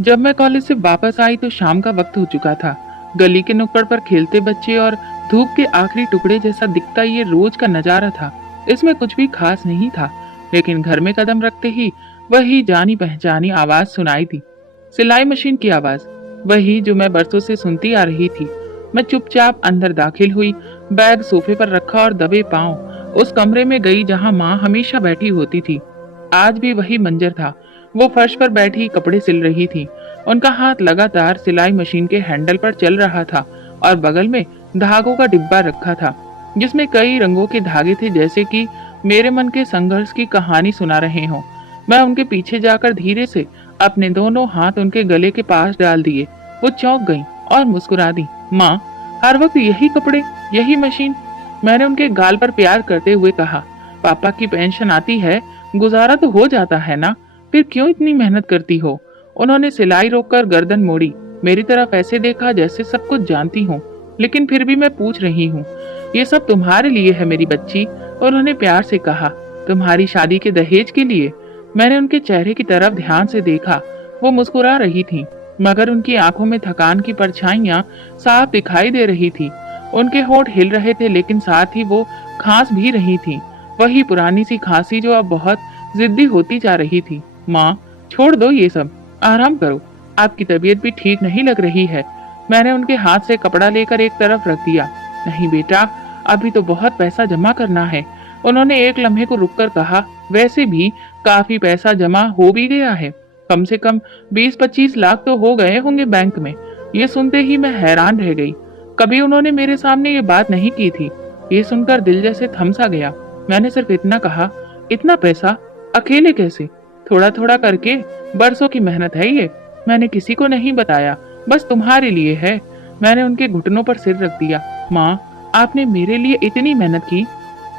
जब मैं कॉलेज से वापस आई तो शाम का वक्त हो चुका था। गली के नुक्कड़ पर खेलते बच्चे और धूप के आखिरी टुकड़े जैसा दिखता ये रोज का नजारा था। इसमें कुछ भी खास नहीं था, लेकिन घर में कदम रखते ही वही जानी पहचानी आवाज सुनाई दी। सिलाई मशीन की आवाज, वही जो मैं बरसों से सुनती आ रही थी। मैं चुपचाप अंदर दाखिल हुई, बैग सोफे पर रखा और दबे पांव उस कमरे में गई जहां माँ हमेशा बैठी होती थी। आज भी वही मंजर था। वो फर्श पर बैठी कपड़े सिल रही थी। उनका हाथ लगातार सिलाई मशीन के हैंडल पर चल रहा था और बगल में धागों का डिब्बा रखा था, जिसमें कई रंगों के धागे थे, जैसे कि मेरे मन के संघर्ष की कहानी सुना रहे हों। मैं उनके पीछे जाकर धीरे से अपने दोनों हाथ उनके गले के पास डाल दिए। वो चौंक गई और मुस्कुरा दी। माँ, हर वक्त यही कपड़े, यही मशीन? मैंने उनके गाल पर प्यार करते हुए कहा। पापा की पेंशन आती है, गुजारा तो हो जाता है ना, फिर क्यों इतनी मेहनत करती हो? उन्होंने सिलाई रोककर गर्दन मोड़ी, मेरी तरफ ऐसे देखा जैसे सब कुछ जानती हूँ, लेकिन फिर भी मैं पूछ रही हूँ। ये सब तुम्हारे लिए है मेरी बच्ची, उन्होंने प्यार से कहा। तुम्हारी शादी के दहेज के लिए? मैंने उनके चेहरे की तरफ ध्यान से देखा। वो मुस्कुरा रही थी, मगर उनकी आंखों में थकान की परछाइयां साफ दिखाई दे रही थी। उनके होंठ हिल रहे थे, लेकिन साथ ही वो खांस भी रही थी, वही पुरानी सी खांसी जो अब बहुत जिद्दी होती जा रही थी। माँ, छोड़ दो ये सब, आराम करो, आपकी तबीयत भी ठीक नहीं लग रही है। मैंने उनके हाथ से कपड़ा लेकर एक तरफ रख दिया। नहीं बेटा, अभी तो बहुत पैसा जमा करना है, उन्होंने एक लम्हे को रुककर कहा। वैसे भी काफी पैसा जमा हो भी गया है, कम से कम 20-25 लाख तो हो गए होंगे बैंक में। ये सुनते ही मैं हैरान रह गई। कभी उन्होंने मेरे सामने ये बात नहीं की थी। ये सुनकर दिल जैसे थम सा गया। मैंने सिर्फ इतना कहा, इतना पैसा अकेले कैसे? थोड़ा थोड़ा करके, बरसों की मेहनत है ये, मैंने किसी को नहीं बताया, बस तुम्हारे लिए है। मैंने उनके घुटनों पर सिर रख दिया। माँ, आपने मेरे लिए इतनी मेहनत की,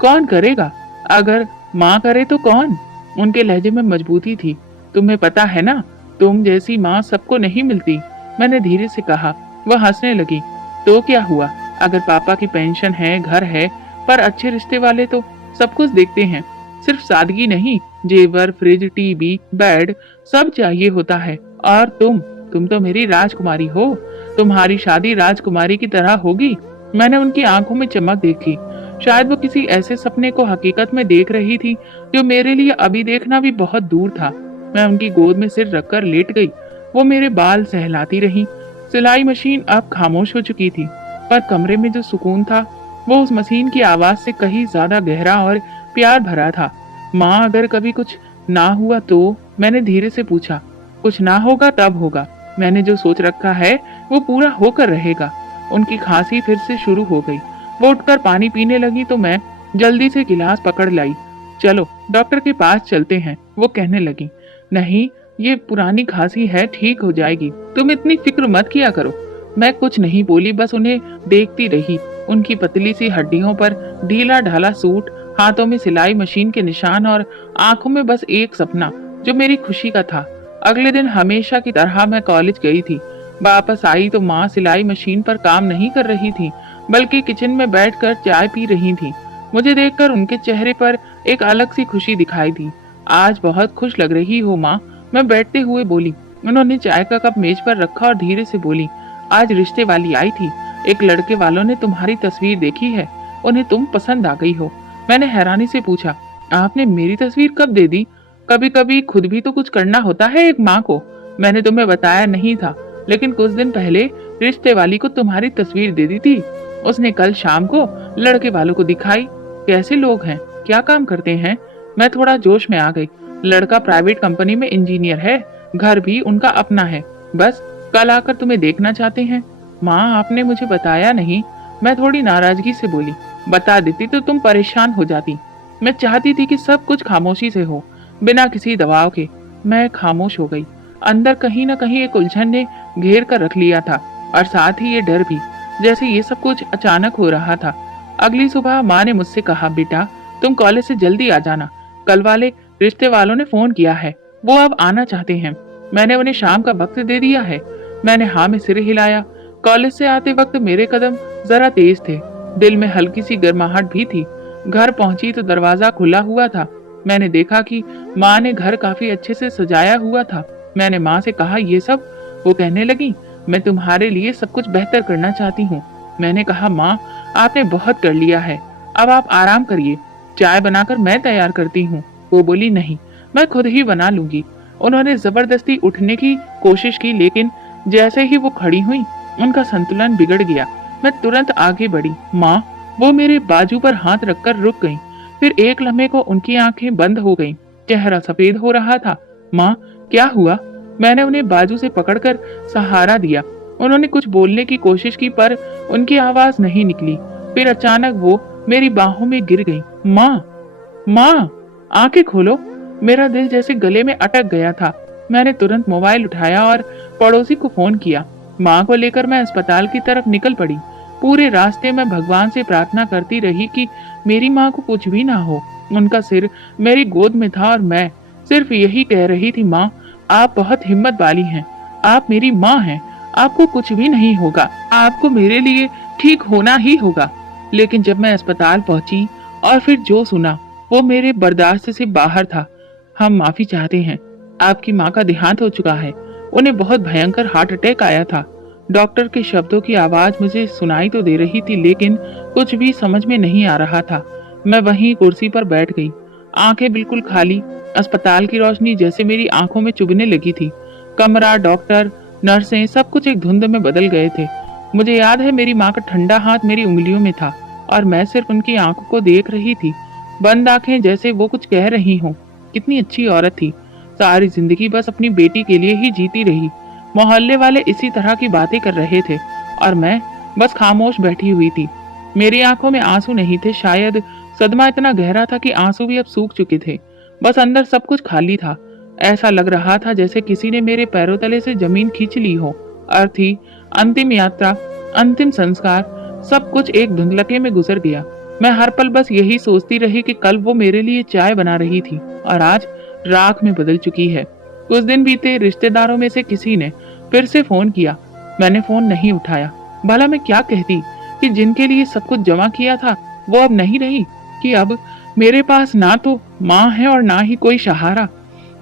कौन करेगा? अगर माँ करे तो कौन? उनके लहजे में मजबूती थी। तुम्हें पता है ना, तुम जैसी माँ सबको नहीं मिलती, मैंने धीरे से कहा। वह हंसने लगी। तो क्या हुआ? अगर पापा की पेंशन है, घर है, पर अच्छे रिश्ते वाले तो सब कुछ देखते हैं। सिर्फ सादगी नहीं, जेवर, फ्रिज, टीवी, बेड, सब चाहिए होता है। और तुम तो मेरी राजकुमारी हो। तुम्हारी शादी राजकुमारी की तरह होगी। मैंने उनकी आंखों में चमक देखी। शायद वो किसी ऐसे सपने को हकीकत में देख रही थी जो मेरे लिए अभी देखना भी बहुत दूर था। मैं उनकी गोद में सिर रखकर लेट गई। वो मेरे बाल सहलाती रही। सिलाई मशीन अब खामोश हो चुकी थी, पर कमरे में जो सुकून था वो उस मशीन की आवाज से कहीं ज्यादा गहरा और प्यार भरा था। माँ, अगर कभी कुछ ना हुआ तो? मैंने धीरे से पूछा। कुछ ना होगा तब होगा, मैंने जो सोच रखा है वो पूरा होकर रहेगा। उनकी खांसी फिर से शुरू हो गई। वो उठकर पानी पीने लगी तो मैं जल्दी से गिलास पकड़ लाई। चलो डॉक्टर के पास चलते हैं, वो कहने लगी। नहीं, ये पुरानी खांसी है, ठीक हो जाएगी, तुम इतनी फिक्र मत किया करो। मैं कुछ नहीं बोली, बस उन्हें देखती रही। उनकी पतली सी हड्डियों पर ढीला ढाला सूट, हाथों में सिलाई मशीन के निशान और आंखों में बस एक सपना जो मेरी खुशी का था। अगले दिन हमेशा की तरह मैं कॉलेज गई थी। वापस आई तो माँ सिलाई मशीन पर काम नहीं कर रही थी, बल्कि किचन में बैठकर चाय पी रही थी। मुझे देखकर उनके चेहरे पर एक अलग सी खुशी दिखाई दी। आज बहुत खुश लग रही हो माँ, मैं बैठते हुए बोली। उन्होंने चाय का कप मेज पर रखा और धीरे से बोली, आज रिश्ते वाली आई थी। एक लड़के वालों ने तुम्हारी तस्वीर देखी है, उन्हें तुम पसंद आ गई हो। मैंने हैरानी से पूछा, आपने मेरी तस्वीर कब दे दी? कभी कभी खुद भी तो कुछ करना होता है एक माँ को। मैंने तुम्हें बताया नहीं था, लेकिन कुछ दिन पहले रिश्ते वाली को तुम्हारी तस्वीर दे दी थी। उसने कल शाम को लड़के वालों को दिखाई। कैसे लोग हैं, क्या काम करते हैं? मैं थोड़ा जोश में आ गई। लड़का प्राइवेट कंपनी में इंजीनियर है, घर भी उनका अपना है, बस कल आकर तुम्हें देखना चाहते हैं। माँ, आपने मुझे बताया नहीं, मैं थोड़ी नाराजगी से बोली। बता देती तो तुम परेशान हो जाती। मैं चाहती थी कि सब कुछ खामोशी से हो, बिना किसी दबाव के। मैं खामोश हो गई। अंदर कहीं ना कहीं एक उलझन ने घेर कर रख लिया था, और साथ ही ये डर भी, जैसे ये सब कुछ अचानक हो रहा था। अगली सुबह माँ ने मुझसे कहा, बेटा तुम कॉलेज से जल्दी आ जाना, कल वाले रिश्ते वालों ने फोन किया है, वो अब आना चाहते हैं। मैंने उन्हें शाम का वक्त दे दिया है। मैंने हाँ में सिर हिलाया। कॉलेज से आते वक्त मेरे कदम जरा तेज थे, दिल में हल्की सी गर्माहट भी थी। घर पहुंची तो दरवाजा खुला हुआ था। मैंने देखा कि माँ ने घर काफी अच्छे से सजाया हुआ था। मैंने माँ से कहा ये सब। वो कहने लगी, मैं तुम्हारे लिए सब कुछ बेहतर करना चाहती हूँ। मैंने कहा, माँ आपने बहुत कर लिया है, अब आप आराम करिए, चाय बनाकर मैं तैयार करती हूँ। वो बोली, नहीं, मैं खुद ही बना लूंगी। उन्होंने जबरदस्ती उठने की कोशिश की, लेकिन जैसे ही वो खड़ी हुई उनका संतुलन बिगड़ गया। मैं तुरंत आगे बढ़ी। माँ, वो मेरे बाजू पर हाथ रखकर रुक गईं। फिर एक लम्हे को उनकी आंखें बंद हो गईं, चेहरा सफेद हो रहा था। माँ, क्या हुआ? मैंने उन्हें बाजू से पकड़कर सहारा दिया। उन्होंने कुछ बोलने की कोशिश की, पर उनकी आवाज नहीं निकली। फिर अचानक वो मेरी बाहों में गिर गई। माँ, माँ, आंखें खोलो। मेरा दिल जैसे गले में अटक गया था। मैंने तुरंत मोबाइल उठाया और पड़ोसी को फोन किया। माँ को लेकर मैं अस्पताल की तरफ निकल पड़ी। पूरे रास्ते में भगवान से प्रार्थना करती रही कि मेरी माँ को कुछ भी ना हो। उनका सिर मेरी गोद में था और मैं सिर्फ यही कह रही थी, माँ आप बहुत हिम्मत वाली हैं, आप मेरी माँ हैं, आपको कुछ भी नहीं होगा, आपको मेरे लिए ठीक होना ही होगा। लेकिन जब मैं अस्पताल पहुंची और फिर जो सुना वो मेरे बर्दाश्त से बाहर था। हम माफी चाहते हैं, आपकी माँ का देहांत हो चुका है, उन्हें बहुत भयंकर हार्ट अटैक आया था। डॉक्टर के शब्दों की आवाज मुझे सुनाई तो दे रही थी, लेकिन कुछ भी समझ में नहीं आ रहा था। मैं वहीं कुर्सी पर बैठ गई, आंखें बिल्कुल खाली। अस्पताल की रोशनी जैसे मेरी आंखों में चुभने लगी थी। कमरा, डॉक्टर, नर्सें, सब कुछ एक धुंध में बदल गए थे। मुझे याद है मेरी माँ का ठंडा हाथ मेरी उंगलियों में था और मैं सिर्फ उनकी आंखों को देख रही थी, बंद आंखें, जैसे वो कुछ कह रही हों। कितनी अच्छी औरत थी, सारी जिंदगी बस अपनी बेटी के लिए ही जीती रही। मोहल्ले वाले इसी तरह की बातें कर रहे थे और मैं बस खामोश बैठी हुई थी। मेरी आंखों में आंसू नहीं थे, शायद सदमा इतना गहरा था कि आंसू भी अब सूख चुके थे। बस अंदर सब कुछ खाली था। ऐसा लग रहा था जैसे किसी ने मेरे पैरों तले से जमीन खींच ली हो। अर्थी, अंतिम यात्रा, अंतिम संस्कार, सब कुछ एक धुंधलके में गुजर गया। मैं हर पल बस यही सोचती रही कि कल वो मेरे लिए चाय बना रही थी और आज राख में बदल चुकी है। कुछ दिन बीते, रिश्तेदारों में से किसी ने फिर से फोन किया। मैंने फोन नहीं उठाया। भला मैं क्या कहती कि जिनके लिए सब कुछ जमा किया था वो अब नहीं रही, कि अब मेरे पास ना तो माँ है और ना ही कोई सहारा।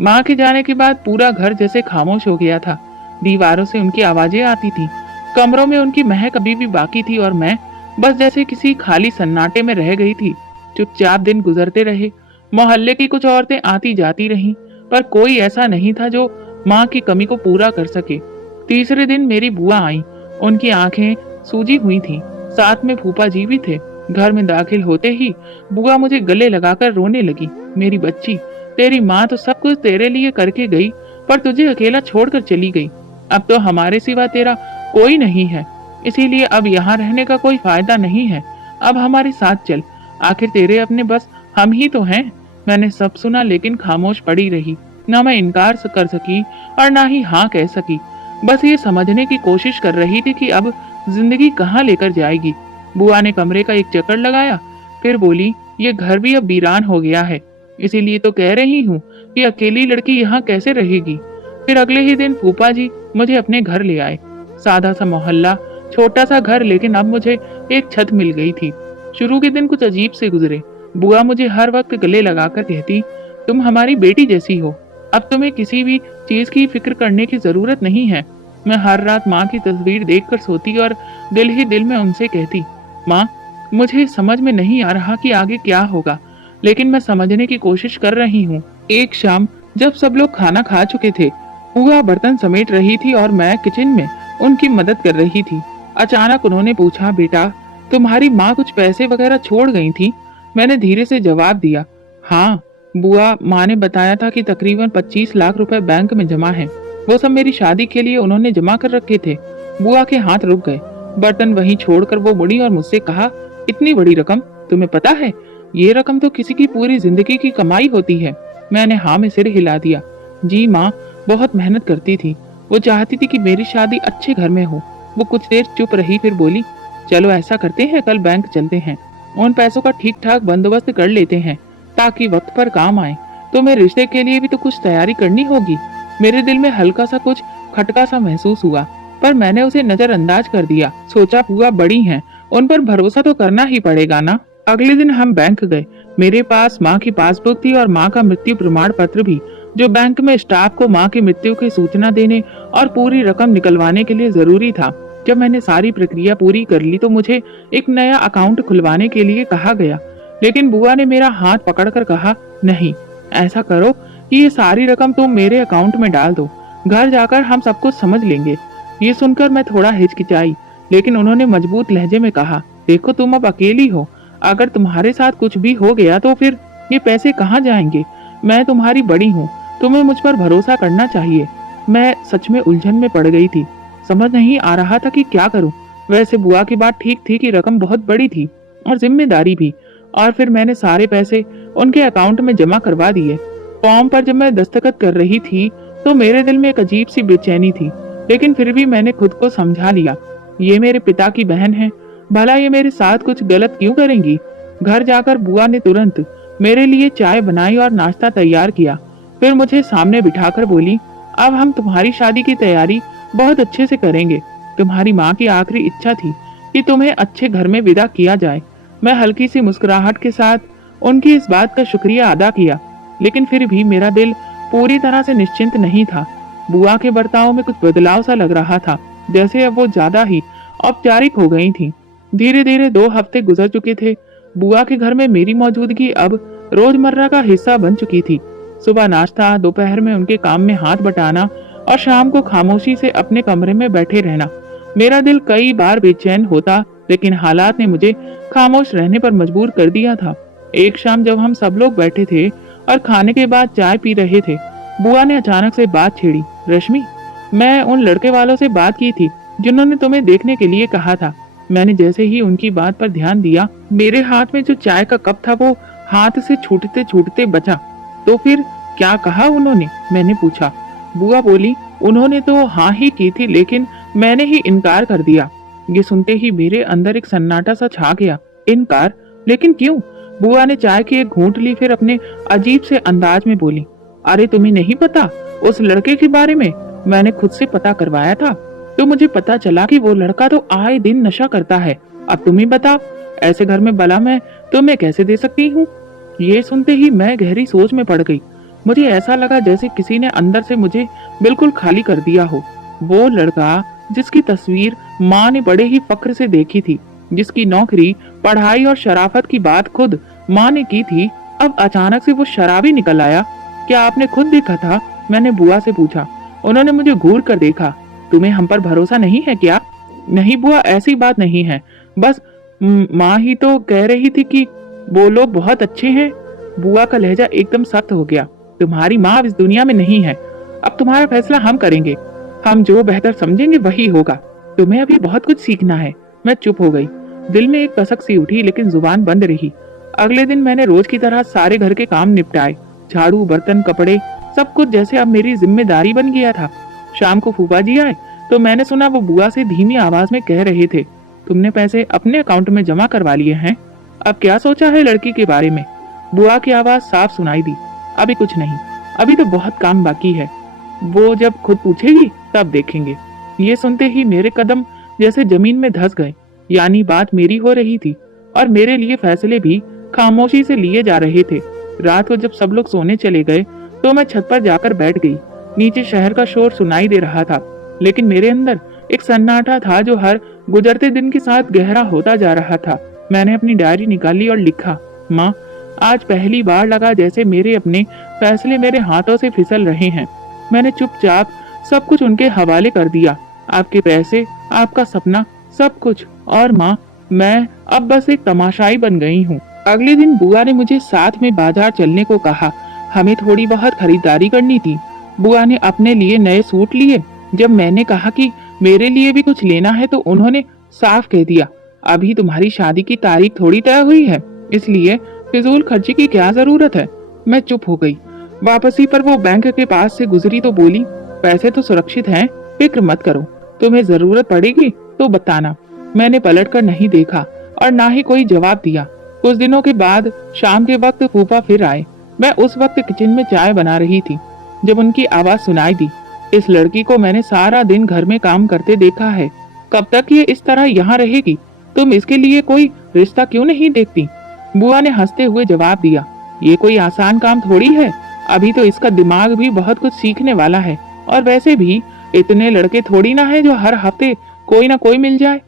माँ के जाने के बाद पूरा घर जैसे खामोश हो गया था। दीवारों से उनकी आवाजें आती थी, कमरों में उनकी महक अभी भी बाकी थी और मैं बस जैसे किसी खाली सन्नाटे में रह गई थी। चुपचाप दिन गुजरते रहे। मोहल्ले की कुछ औरतें आती जाती रहीं, पर कोई ऐसा नहीं था जो माँ की कमी को पूरा कर सके। तीसरे दिन मेरी बुआ आई। उनकी आंखें सूजी हुई थीं, साथ में फूफा जी भी थे। घर में दाखिल होते ही बुआ मुझे गले लगाकर रोने लगी। मेरी बच्ची, तेरी माँ तो सब कुछ तेरे लिए करके गई, पर तुझे अकेला छोड़कर चली गई। अब तो हमारे सिवा तेरा कोई नहीं है, इसीलिए अब यहाँ रहने का कोई फायदा नहीं है। अब हमारे साथ चल, आखिर तेरे अपने बस हम ही तो हैं। मैंने सब सुना, लेकिन खामोश पड़ी रही। ना मैं इनकार कर सकी और ना ही हाँ कह सकी। बस ये समझने की कोशिश कर रही थी कि अब जिंदगी कहाँ लेकर जाएगी। बुआ ने कमरे का एक चक्कर लगाया, फिर बोली, ये घर भी अब वीरान हो गया है, इसीलिए तो कह रही हूँ कि अकेली लड़की यहाँ कैसे रहेगी। फिर अगले ही दिन फूफा जी मुझे अपने घर ले आए। सादा सा मोहल्ला, छोटा सा घर, लेकिन अब मुझे एक छत मिल गई थी। शुरू के दिन कुछ अजीब से गुजरे। बुआ मुझे हर वक्त गले लगाकर कहती, तुम हमारी बेटी जैसी हो, अब तुम्हें किसी भी चीज की फिक्र करने की जरूरत नहीं है। मैं हर रात माँ की तस्वीर देखकर सोती और दिल ही दिल में उनसे कहती, माँ मुझे समझ में नहीं आ रहा कि आगे क्या होगा, लेकिन मैं समझने की कोशिश कर रही हूँ। एक शाम जब सब लोग खाना खा चुके थे, बुआ बर्तन समेट रही थी और मैं किचन में उनकी मदद कर रही थी। अचानक उन्होंने पूछा, बेटा तुम्हारी माँ कुछ पैसे वगैरह छोड़ गई थी? मैंने धीरे से जवाब दिया, हाँ बुआ, माँ ने बताया था कि तकरीबन 25 लाख रुपए बैंक में जमा है। वो सब मेरी शादी के लिए उन्होंने जमा कर रखे थे। बुआ के हाथ रुक गए। बर्तन वहीं छोड़कर वो मुड़ी और मुझसे कहा, इतनी बड़ी रकम, तुम्हें पता है ये रकम तो किसी की पूरी जिंदगी की कमाई होती है। मैंने हाँ में सिर हिला दिया। जी माँ बहुत मेहनत करती थी, वो चाहती थी कि मेरी शादी अच्छे घर में हो। वो कुछ देर चुप रही, फिर बोली, चलो ऐसा करते हैं, कल बैंक चलते हैं, उन पैसों का ठीक ठाक बंदोबस्त कर लेते हैं ताकि वक्त पर काम आए। तुम्हें रिश्ते के लिए भी तो कुछ तैयारी करनी होगी। मेरे दिल में हल्का सा कुछ खटका सा महसूस हुआ, पर मैंने उसे नजरअंदाज कर दिया। सोचा बुआ बड़ी हैं, उन पर भरोसा तो करना ही पड़ेगा ना। अगले दिन हम बैंक गए। मेरे पास माँ की पासबुक थी और माँ का मृत्यु प्रमाण पत्र भी। जो बैंक में स्टाफ को माँ की मृत्यु की सूचना देने और पूरी रकम निकलवाने के लिए जरूरी था। जब मैंने सारी प्रक्रिया पूरी कर ली तो मुझे एक नया अकाउंट खुलवाने के लिए कहा गया, लेकिन बुआ ने मेरा हाथ पकड़कर कहा, नहीं, ऐसा करो कि ये सारी रकम तुम मेरे अकाउंट में डाल दो, घर जाकर हम सब कुछ समझ लेंगे। ये सुनकर मैं थोड़ा हिचकिचाई, लेकिन उन्होंने मजबूत लहजे में कहा, देखो तुम अब अकेली हो, अगर तुम्हारे साथ कुछ भी हो गया तो फिर ये पैसे कहाँ जाएंगे? मैं तुम्हारी बड़ी हूँ, तुम्हें मुझ पर भरोसा करना चाहिए। मैं सच में उलझन में पड़ गई थी, समझ नहीं आ रहा था कि क्या करूं। वैसे बुआ की बात ठीक थी कि रकम बहुत बड़ी थी और जिम्मेदारी भी, और फिर मैंने सारे पैसे उनके अकाउंट में जमा करवा दिए। फॉर्म पर जब मैं दस्तखत कर रही थी तो मेरे दिल में एक अजीब सी बेचैनी थी, लेकिन फिर भी मैंने खुद को समझा लिया, ये मेरे पिता की बहन है, भला ये मेरे साथ कुछ गलत क्यों करेंगी। घर जाकर बुआ ने तुरंत मेरे लिए चाय बनाई और नाश्ता तैयार किया। फिर मुझे सामने बिठाकर बोली, अब हम तुम्हारी शादी की तैयारी बहुत अच्छे से करेंगे। तुम्हारी माँ की आखिरी इच्छा थी कि तुम्हें अच्छे घर में विदा किया जाए। मैं हल्की सी मुस्कुराहट के साथ उनकी इस बात का शुक्रिया अदा किया, लेकिन फिर भी मेरा दिल पूरी तरह से निश्चिंत नहीं था। बुआ के बर्ताव में कुछ बदलाव सा लग रहा था, जैसे अब वो ज्यादा ही औपचारिक हो गई थी। धीरे धीरे 2 हफ्ते गुजर चुके थे। बुआ के घर में मेरी मौजूदगी अब रोजमर्रा का हिस्सा बन चुकी थी। सुबह नाश्ता, दोपहर में उनके काम में हाथ बटाना और शाम को खामोशी से अपने कमरे में बैठे रहना। मेरा दिल कई बार बेचैन होता, लेकिन हालात ने मुझे खामोश रहने पर मजबूर कर दिया था। एक शाम जब हम सब लोग बैठे थे और खाने के बाद चाय पी रहे थे, बुआ ने अचानक से बात छेड़ी, रश्मि, मैं उन लड़के वालों से बात की थी जिन्होंने तुम्हें देखने के लिए कहा था। मैंने जैसे ही उनकी बात पर ध्यान दिया, मेरे हाथ में जो चाय का कप था वो हाथ से छूटते छूटते बचा। तो फिर क्या कहा उन्होंने? मैंने पूछा। बुआ बोली, उन्होंने तो हाँ ही की थी, लेकिन मैंने ही इनकार कर दिया। ये सुनते ही मेरे अंदर एक सन्नाटा सा छा गया। इनकार? लेकिन क्यों? बुआ ने चाय की एक घूंट ली, फिर अपने अजीब से अंदाज में बोली, अरे तुम्हें नहीं पता उस लड़के के बारे में? मैंने खुद से पता करवाया था, तो मुझे पता चला कि वो लड़का तो आए दिन नशा करता है। अब तुम ही बताओ, ऐसे घर में भला मैं तुम्हें कैसे दे सकती हूँ? ये सुनते ही मैं गहरी सोच में पड़ गई। मुझे ऐसा लगा जैसे किसी ने अंदर से मुझे बिल्कुल खाली कर दिया हो। वो लड़का जिसकी तस्वीर माँ ने बड़े ही फक्र से देखी थी, जिसकी नौकरी, पढ़ाई और शराफत की बात खुद माँ ने की थी, अब अचानक से वो शराबी निकल आया। क्या आपने खुद देखा था? मैंने बुआ से पूछा। उन्होंने मुझे घूर कर देखा। तुम्हें हम पर भरोसा नहीं है क्या? नहीं बुआ, ऐसी बात नहीं है, बस माँ ही तो कह रही थी कि वो लोग बहुत अच्छे हैं। बुआ का लहजा एकदम सख्त हो गया। तुम्हारी माँ अब इस दुनिया में नहीं है। अब तुम्हारा फैसला हम करेंगे। हम जो बेहतर समझेंगे वही होगा। तुम्हें अभी बहुत कुछ सीखना है। मैं चुप हो गई। दिल में एक कसक सी उठी, लेकिन जुबान बंद रही। अगले दिन मैंने रोज की तरह सारे घर के काम निपटाए। झाड़ू, बर्तन, कपड़े, सब कुछ जैसे अब मेरी जिम्मेदारी बन गया था। शाम को फूफा जी आए तो मैंने सुना वो बुआ से धीमी आवाज में कह रहे थे, तुमने पैसे अपने अकाउंट में जमा करवा लिए हैं? अब क्या सोचा है लड़की के बारे में? बुआ की आवाज साफ सुनाई दी, अभी कुछ नहीं, अभी तो बहुत काम बाकी है। वो जब खुद पूछेगी तब देखेंगे। ये सुनते ही मेरे कदम जैसे जमीन में धंस गए। यानी बात मेरी हो रही थी और मेरे लिए फैसले भी खामोशी से लिए जा रहे थे। रात को जब सब लोग सोने चले गए तो मैं छत पर जाकर बैठ गई। नीचे शहर का शोर सुनाई दे रहा था, लेकिन मेरे अंदर एक सन्नाटा था जो हर गुजरते दिन के साथ गहरा होता जा रहा था। मैंने अपनी डायरी निकाली और लिखा, माँ, आज पहली बार लगा जैसे मेरे अपने फैसले मेरे हाथों से फिसल रहे हैं। मैंने चुपचाप सब कुछ उनके हवाले कर दिया, आपके पैसे, आपका सपना, सब कुछ। और माँ, मैं अब बस एक तमाशाई बन गई हूँ। अगले दिन बुआ ने मुझे साथ में बाजार चलने को कहा। हमें थोड़ी बहुत खरीदारी करनी थी। बुआ ने अपने लिए नए सूट लिए। जब मैंने कहा कि मेरे लिए भी कुछ लेना है तो उन्होंने साफ कह दिया, अभी तुम्हारी शादी की तारीख थोड़ी तय हुई है, इसलिए फिजूल खर्ची की क्या जरूरत है। मैं चुप हो गई। वापसी पर वो बैंक के पास से गुजरी तो बोली, पैसे तो सुरक्षित हैं, फिक्र मत करो, तुम्हें जरूरत पड़ेगी तो बताना। मैंने पलटकर नहीं देखा और ना ही कोई जवाब दिया। कुछ दिनों के बाद शाम के वक्त फूफा फिर आए। मैं उस वक्त किचन में चाय बना रही थी जब उनकी आवाज सुनाई दी, इस लड़की को मैंने सारा दिन घर में काम करते देखा है, कब तक ये इस तरह यहाँ रहेगी? तुम इसके लिए कोई रिश्ता क्यों नहीं देखती? बुआ ने हंसते हुए जवाब दिया, ये कोई आसान काम थोड़ी है, अभी तो इसका दिमाग भी बहुत कुछ सीखने वाला है। और वैसे भी इतने लड़के थोड़ी ना है जो हर हफ्ते कोई ना कोई मिल जाए।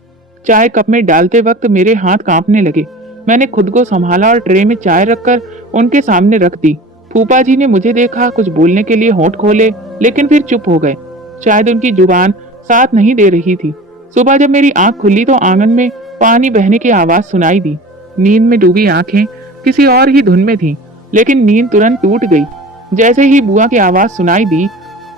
चाय कप में डालते वक्त मेरे हाथ कांपने लगे। मैंने खुद को संभाला और ट्रे में चाय रखकर उनके सामने रख दी। फूफा जी ने मुझे देखा, कुछ बोलने के लिए होंठ खोले, लेकिन फिर चुप हो गए। शायद उनकी जुबान साथ नहीं दे रही थी। सुबह जब मेरी आंख खुली तो आंगन में पानी बहने की आवाज सुनाई दी। नींद में डूबी आंखें किसी और ही धुन में थीं, लेकिन नींद तुरंत टूट गई। जैसे ही बुआ की आवाज सुनाई दी,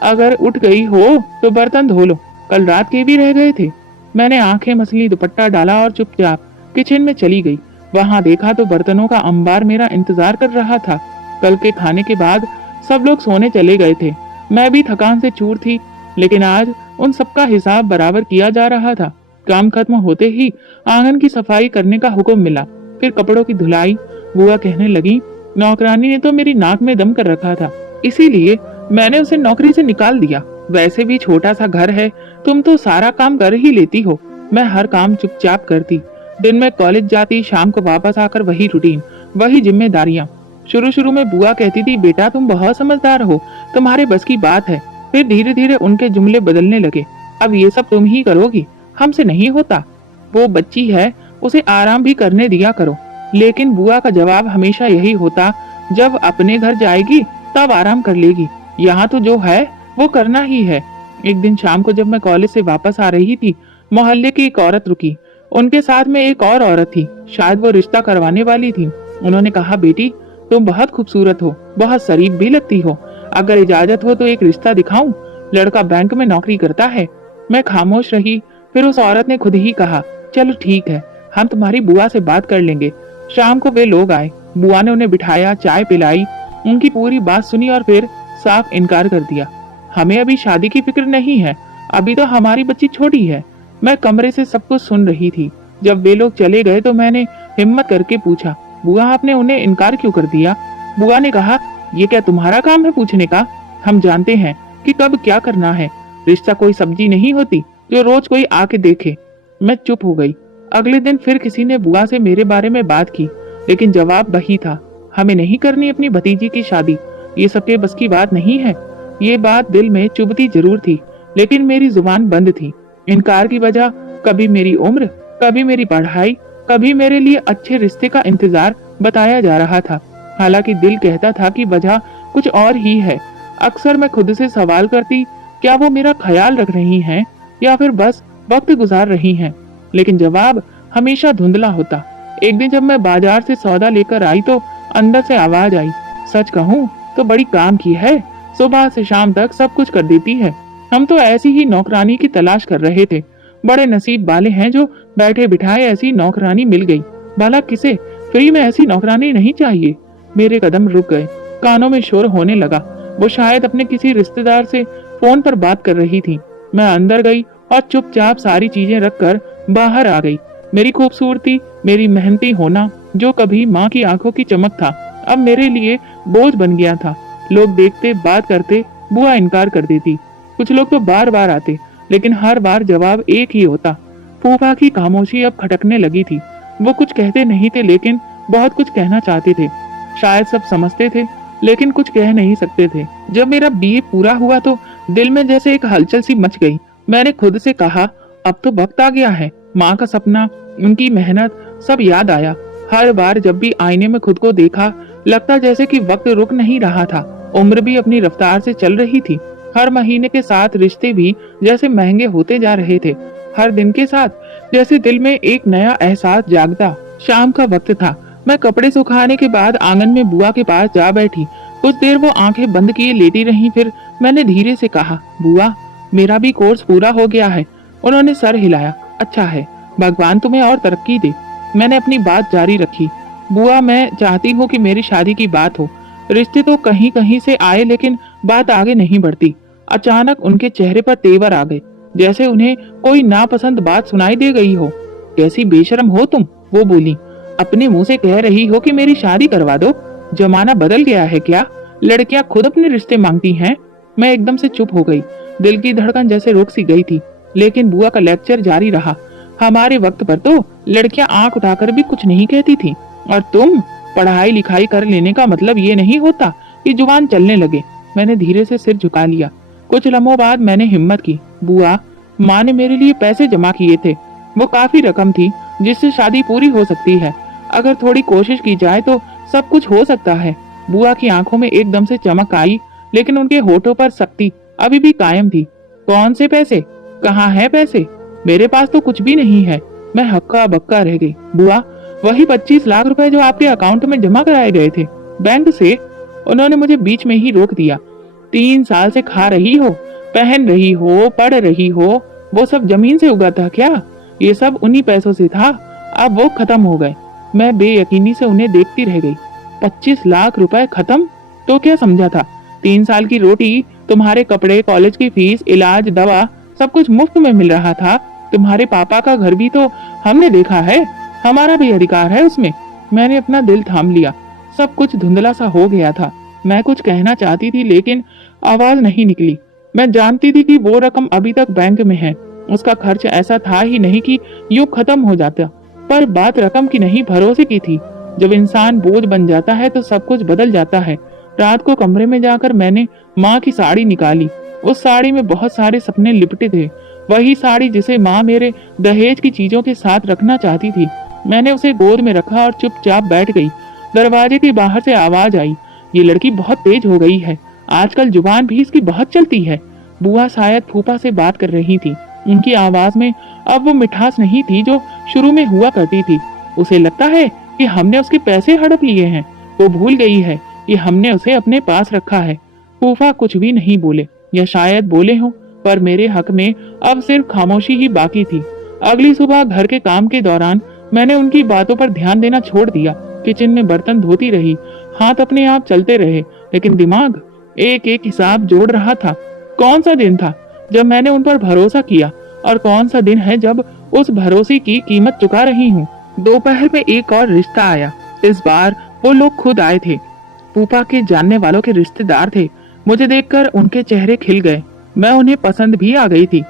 अगर उठ गई हो तो बर्तन धो लो, कल रात के भी रह गए थे। मैंने आंखें मसली, दुपट्टा डाला और चुपचाप किचन में चली गई। वहां देखा तो बर्तनों का अंबार मेरा इंतजार कर रहा था। कल के खाने के बाद सब लोग सोने चले गए थे। मैं भी थकान से चूर थी, लेकिन आज उन सबका हिसाब बराबर किया जा रहा था। काम खत्म होते ही आंगन की सफाई करने का हुक्म मिला, फिर कपड़ों की धुलाई। बुआ कहने लगी, नौकरानी ने तो मेरी नाक में दम कर रखा था, इसीलिए मैंने उसे नौकरी से निकाल दिया। वैसे भी छोटा सा घर है, तुम तो सारा काम कर ही लेती हो। मैं हर काम चुपचाप करती। दिन में कॉलेज जाती, शाम को वापस आकर वही रूटीन, वही जिम्मेदारियां। शुरू शुरू में बुआ कहती थी, बेटा तुम बहुत समझदार हो, तुम्हारे बस की बात है। फिर धीरे धीरे उनके जुमले बदलने लगे, अब ये सब तुम ही करोगी, हमसे नहीं होता। वो बच्ची है, उसे आराम भी करने दिया करो। लेकिन बुआ का जवाब हमेशा यही होता, जब अपने घर जाएगी तब आराम कर लेगी, यहाँ तो जो है वो करना ही है। एक दिन शाम को जब मैं कॉलेज से वापस आ रही थी, मोहल्ले की एक औरत रुकी। उनके साथ में एक और औरत थी, शायद वो रिश्ता करवाने वाली थी। उन्होंने कहा, बेटी तुम बहुत खूबसूरत हो, बहुत शरीफ भी लगती हो, अगर इजाजत हो तो एक रिश्ता दिखाऊं। लड़का बैंक में नौकरी करता है। मैं खामोश रही। फिर उस औरत ने खुद ही कहा, चलो ठीक है, हम तुम्हारी बुआ से बात कर लेंगे। शाम को वे लोग आए। बुआ ने उन्हें बिठाया, चाय पिलाई, उनकी पूरी बात सुनी और फिर साफ इनकार कर दिया। हमें अभी शादी की फिक्र नहीं है, अभी तो हमारी बच्ची छोटी है। मैं कमरे से सब कुछ सुन रही थी। जब वे लोग चले गए तो मैंने हिम्मत करके पूछा, बुआ आपने उन्हें इनकार क्यों कर दिया? बुआ ने कहा, ये क्या तुम्हारा काम है पूछने का? हम जानते हैं कि कब क्या करना है। रिश्ता कोई सब्जी नहीं होती जो रोज कोई आके देखे। मैं चुप हो गई। अगले दिन फिर किसी ने बुआ से मेरे बारे में बात की, लेकिन जवाब वही था, हमें नहीं करनी अपनी भतीजी की शादी, ये सबके बस की बात नहीं है। ये बात दिल में चुभती जरूर थी, लेकिन मेरी जुबान बंद थी। इनकार की वजह कभी मेरी उम्र, कभी मेरी पढ़ाई, कभी मेरे लिए अच्छे रिश्ते का इंतजार बताया जा रहा था। हालांकि दिल कहता था कि वजह कुछ और ही है। अक्सर मैं खुद से सवाल करती, क्या वो मेरा ख्याल रख रही हैं या फिर बस वक्त गुजार रही हैं? लेकिन जवाब हमेशा धुंधला होता। एक दिन जब मैं बाजार से सौदा लेकर आई तो अंदर से आवाज आई, सच कहूँ तो बड़ी काम की है, सुबह से शाम तक सब कुछ कर देती है। हम तो ऐसी ही नौकरानी की तलाश कर रहे थे। बड़े नसीब वाले हैं जो बैठे बिठाए ऐसी नौकरानी मिल गई। भला किसे फ्री में ऐसी नौकरानी नहीं चाहिए? मेरे कदम रुक गए, कानों में शोर होने लगा। वो शायद अपने किसी रिश्तेदार से फोन पर बात कर रही थी। मैं अंदर गई और चुपचाप सारी चीजें रखकर बाहर आ गई। मेरी खूबसूरती, मेरी मेहनती होना, जो कभी माँ की आंखों की चमक था, अब मेरे लिए बोझ बन गया था। लोग देखते, बात करते, बुआ इनकार कर देती। कुछ लोग तो बार बार आते, लेकिन हर बार जवाब एक ही होता। फूफा की खामोशी अब खटकने लगी थी। वो कुछ कहते नहीं थे, लेकिन बहुत कुछ कहना चाहते थे। शायद सब समझते थे, लेकिन कुछ कह नहीं सकते थे। जब मेरा बीए पूरा हुआ तो दिल में जैसे एक हलचल सी मच गई। मैंने खुद से कहा, अब तो वक्त आ गया है। माँ का सपना, उनकी मेहनत, सब याद आया। हर बार जब भी आईने में खुद को देखा, लगता जैसे कि वक्त रुक नहीं रहा था। उम्र भी अपनी रफ्तार से चल रही थी। हर महीने के साथ रिश्ते भी जैसे महंगे होते जा रहे थे। हर दिन के साथ जैसे दिल में एक नया एहसास जागता। शाम का वक्त था। मैं कपड़े सुखाने के बाद आंगन में बुआ के पास जा बैठी। कुछ देर वो आंखें बंद किए लेटी रहीं। फिर मैंने धीरे से कहा, बुआ मेरा भी कोर्स पूरा हो गया है। उन्होंने सर हिलाया, अच्छा है, भगवान तुम्हें और तरक्की दे। मैंने अपनी बात जारी रखी, बुआ मैं चाहती हूँ कि मेरी शादी की बात हो। रिश्ते तो कहीं कहीं से आए, लेकिन बात आगे नहीं बढ़ती। अचानक उनके चेहरे पर तेवर आ गए, जैसे उन्हें कोई नापसंद बात सुनाई दे गई हो। कैसी बेशरम हो तुम, वो बोली। अपने मुंह से कह रही हो कि मेरी शादी करवा दो? जमाना बदल गया है क्या? लड़कियां खुद अपने रिश्ते मांगती हैं। मैं एकदम से चुप हो गई। दिल की धड़कन जैसे रुक सी गई थी। लेकिन बुआ का लेक्चर जारी रहा। हमारे वक्त पर तो लड़कियां आंख उठाकर भी कुछ नहीं कहती थी। और तुम, पढ़ाई लिखाई कर लेने का मतलब ये नहीं होता कि जुबान चलने लगे। मैंने धीरे से सिर झुका लिया। कुछ लम्हों बाद मैंने हिम्मत की। बुआ, माँ ने मेरे लिए पैसे जमा किए थे। वो काफी रकम थी जिससे शादी पूरी हो सकती है। अगर थोड़ी कोशिश की जाए तो सब कुछ हो सकता है। बुआ की आंखों में एकदम से चमक आई, लेकिन उनके होठों पर सख्ती अभी भी कायम थी। कौन से पैसे? कहाँ है पैसे? मेरे पास तो कुछ भी नहीं है। मैं हक्का बक्का रह गई। बुआ, वही 25 लाख रुपए जो आपके अकाउंट में जमा कराए गए थे बैंक से। उन्होंने मुझे बीच में ही रोक दिया। 3 साल से खा रही हो, पहन रही हो, पढ़ रही हो, वो सब जमीन से उगा था क्या? ये सब उन्हीं पैसों से था। अब वो खत्म हो गए। मैं बेयकीनी से उन्हें देखती रह गई। 25 लाख रुपए खत्म? तो क्या समझा था? 3 साल की रोटी, तुम्हारे कपड़े, कॉलेज की फीस, इलाज, दवा, सब कुछ मुफ्त में मिल रहा था। तुम्हारे पापा का घर भी तो हमने देखा है, हमारा भी अधिकार है उसमें। मैंने अपना दिल थाम लिया। सब कुछ धुंधला सा हो गया था। मैं कुछ कहना चाहती थी लेकिन आवाज नहीं निकली। मैं जानती थी कि वो रकम अभी तक बैंक में है। उसका खर्च ऐसा था ही नहीं कि यूं खत्म हो जाता। पर बात रकम की नहीं, भरोसे की थी। जब इंसान बोझ बन जाता है तो सब कुछ बदल जाता है। रात को कमरे में जाकर मैंने माँ की साड़ी निकाली। उस साड़ी में बहुत सारे सपने लिपटे थे। वही साड़ी जिसे माँ मेरे दहेज की चीजों के साथ रखना चाहती थी। मैंने उसे गोद में रखा और चुपचाप बैठ गई। दरवाजे के बाहर से आवाज आई, ये लड़की बहुत तेज हो गई है, आजकल जुबान भी इसकी बहुत चलती है। बुआ शायद फूफा से बात कर रही थी। उनकी आवाज में अब वो मिठास नहीं थी जो शुरू में हुआ करती थी। उसे लगता है कि हमने उसके पैसे हड़प लिए हैं। वो भूल गई है कि हमने उसे अपने पास रखा है। फूफा कुछ भी नहीं बोले, या शायद बोले हों, पर मेरे हक में अब सिर्फ खामोशी ही बाकी थी। अगली सुबह घर के काम के दौरान मैंने उनकी बातों पर ध्यान देना छोड़ दिया। किचन में बर्तन धोती रही, हाथ अपने आप चलते रहे, लेकिन दिमाग एक एक हिसाब जोड़ रहा था। कौन सा दिन था जब मैंने उन पर भरोसा किया, और कौन सा दिन है जब उस भरोसे की कीमत चुका रही हूँ। दोपहर में एक और रिश्ता आया। इस बार वो लोग खुद आए थे। फूफा के जानने वालों के रिश्तेदार थे। मुझे देखकर उनके चेहरे खिल गए। मैं उन्हें पसंद भी आ गई थी,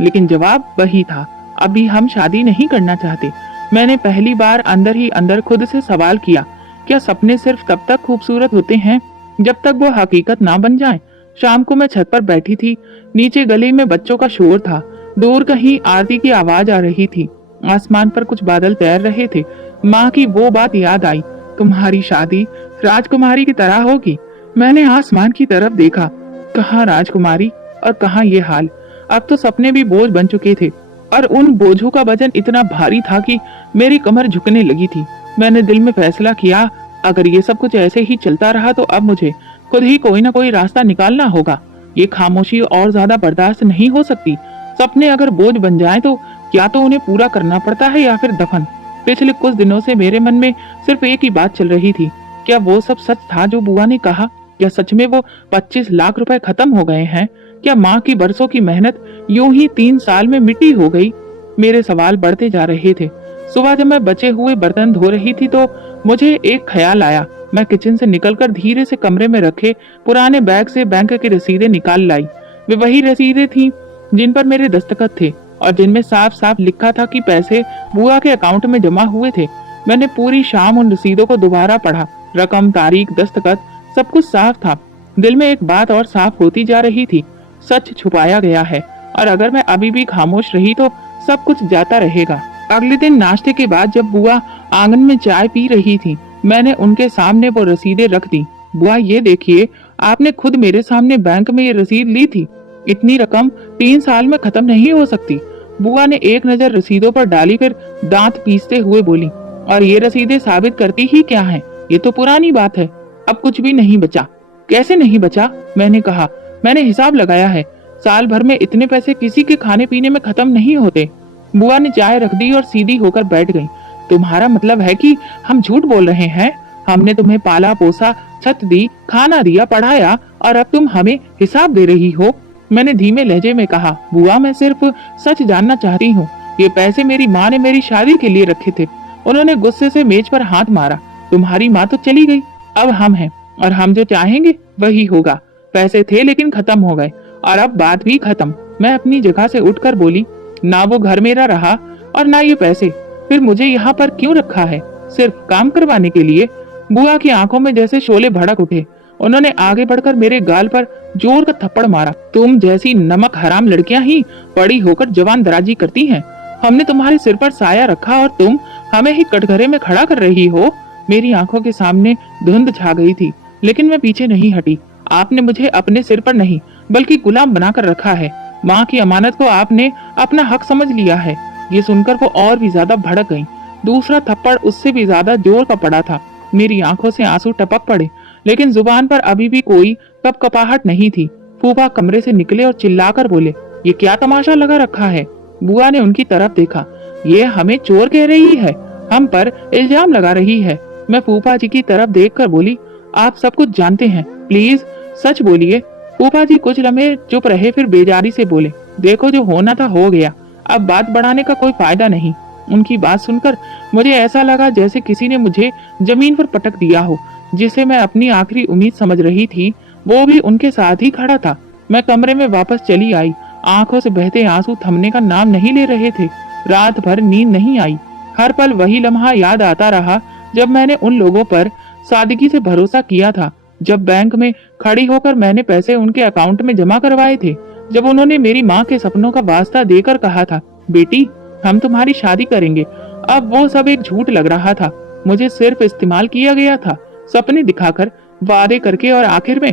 लेकिन जवाब वही था, अभी हम शादी नहीं करना चाहते। मैंने पहली बार अंदर ही अंदर खुद से सवाल किया, क्या सपने सिर्फ तब तक खूबसूरत होते हैं जब तक वो हकीकत ना बन जाए? शाम को मैं छत पर बैठी थी। नीचे गली में बच्चों का शोर था। दूर कहीं आरती की आवाज आ रही थी। आसमान पर कुछ बादल तैर रहे थे। माँ की वो बात याद आई, तुम्हारी शादी राजकुमारी की तरह होगी। मैंने आसमान की तरफ देखा। कहाँ राजकुमारी और कहाँ ये हाल। अब तो सपने भी बोझ बन चुके थे, और उन बोझों का वजन इतना भारी था कि मेरी कमर झुकने लगी थी। मैंने दिल में फैसला किया, अगर ये सब कुछ ऐसे ही चलता रहा तो अब मुझे खुद ही कोई ना कोई रास्ता निकालना होगा। ये खामोशी और ज्यादा बर्दाश्त नहीं हो सकती। सपने अगर बोझ बन जाए तो या तो उन्हें पूरा करना पड़ता है या फिर दफन। पिछले कुछ दिनों से मेरे मन में सिर्फ एक ही बात चल रही थी, क्या वो सब सच था जो बुआ ने कहा? क्या सच में वो 25 लाख रुपए खत्म हो गए हैं? क्या माँ की बरसों की मेहनत यूं ही 3 साल में मिट्टी हो गई? मेरे सवाल बढ़ते जा रहे थे। सुबह जब मैं बचे हुए बर्तन धो रही थी तो मुझे एक ख्याल आया। मैं किचन से निकलकर धीरे से कमरे में रखे पुराने बैग से बैंक की रसीदें निकाल लाई। वे वही रसीदें थीं जिन पर मेरे दस्तखत थे और जिनमें साफ साफ लिखा था कि पैसे बुआ के अकाउंट में जमा हुए थे। मैंने पूरी शाम उन रसीदों को दोबारा पढ़ा। रकम, तारीख, दस्तखत, सब कुछ साफ था। दिल में एक बात और साफ होती जा रही थी, सच छुपाया गया है, और अगर मैं अभी भी खामोश रही तो सब कुछ जाता रहेगा। अगले दिन नाश्ते के बाद जब बुआ आंगन में चाय पी रही थी, मैंने उनके सामने वो रसीदें रख दी। बुआ, ये देखिए, आपने खुद मेरे सामने बैंक में ये रसीद ली थी। इतनी रकम 3 साल में खत्म नहीं हो सकती। बुआ ने एक नजर रसीदों पर डाली, फिर दांत पीसते हुए बोली, और ये रसीदें साबित करती ही क्या हैं? ये तो पुरानी बात है। अब कुछ भी नहीं बचा। कैसे नहीं बचा? मैंने कहा, मैंने हिसाब लगाया है। साल भर में इतने पैसे किसी के खाने पीने में खत्म नहीं होते। बुआ ने चाय रख दी और सीधी होकर बैठ गई। तुम्हारा मतलब है कि हम झूठ बोल रहे हैं? हमने तुम्हें पाला पोसा, छत दी, खाना दिया, पढ़ाया, और अब तुम हमें हिसाब दे रही हो? मैंने धीमे लहजे में कहा, बुआ, मैं सिर्फ सच जानना चाहती हूँ। ये पैसे मेरी माँ ने मेरी शादी के लिए रखे थे। उन्होंने गुस्से से मेज पर हाथ मारा। तुम्हारी माँ तो चली गई, अब हम हैं, और हम जो चाहेंगे वही होगा। पैसे थे लेकिन खत्म हो गए, और अब बात भी खत्म। मैं अपनी जगह से उठकर बोली, ना वो घर मेरा रहा और ना ये पैसे। फिर मुझे यहाँ पर क्यों रखा है? सिर्फ काम करवाने के लिए? बुआ की आंखों में जैसे शोले भड़क उठे। उन्होंने आगे बढ़कर मेरे गाल पर जोर का थप्पड़ मारा। तुम जैसी नमक हराम लड़कियां ही बड़ी होकर जवान दराजी करती हैं। हमने तुम्हारे सिर पर साया रखा और तुम हमें ही कटघरे में खड़ा कर रही हो। मेरी आंखों के सामने धुंध छा गई थी, लेकिन मैं पीछे नहीं हटी। आपने मुझे अपने सिर पर नहीं बल्कि गुलाम बनाकर रखा है। माँ की अमानत को आपने अपना हक समझ लिया है। ये सुनकर वो और भी ज्यादा भड़क गई। दूसरा थप्पड़ उससे भी ज्यादा जोर का पड़ा था। मेरी आंखों से आंसू टपक पड़े, लेकिन जुबान पर अभी भी कोई कपकपाहट नहीं थी। फूफा कमरे से निकले और चिल्लाकर बोले, ये क्या तमाशा लगा रखा है? बुआ ने उनकी तरफ देखा। ये हमें चोर कह रही है, हम पर इल्जाम लगा रही है। मैं फूफा जी की तरफ देखकर बोली, आप सब कुछ जानते हैं, प्लीज सच बोलिए। फूफा जी कुछ लम्हे चुप रहे, फिर बेजारी से बोले, देखो जो होना था हो गया, अब बात बढ़ाने का कोई फायदा नहीं। उनकी बात सुनकर मुझे ऐसा लगा जैसे किसी ने मुझे जमीन पर पटक दिया हो। जिसे मैं अपनी आखिरी उम्मीद समझ रही थी, वो भी उनके साथ ही खड़ा था। मैं कमरे में वापस चली आई। आंखों से बहते आंसू थमने का नाम नहीं ले रहे थे। रात भर नींद नहीं आई। हर पल वही लम्हा याद आता रहा जब मैंने उन लोगों पर सादगी से भरोसा किया था, जब बैंक में खड़ी होकर मैंने पैसे उनके अकाउंट में जमा करवाए थे, जब उन्होंने मेरी माँ के सपनों का वास्ता देकर कहा था, बेटी हम तुम्हारी शादी करेंगे। अब वो सब एक झूठ लग रहा था। मुझे सिर्फ इस्तेमाल किया गया था, सपने दिखाकर, वादे करके, और आखिर में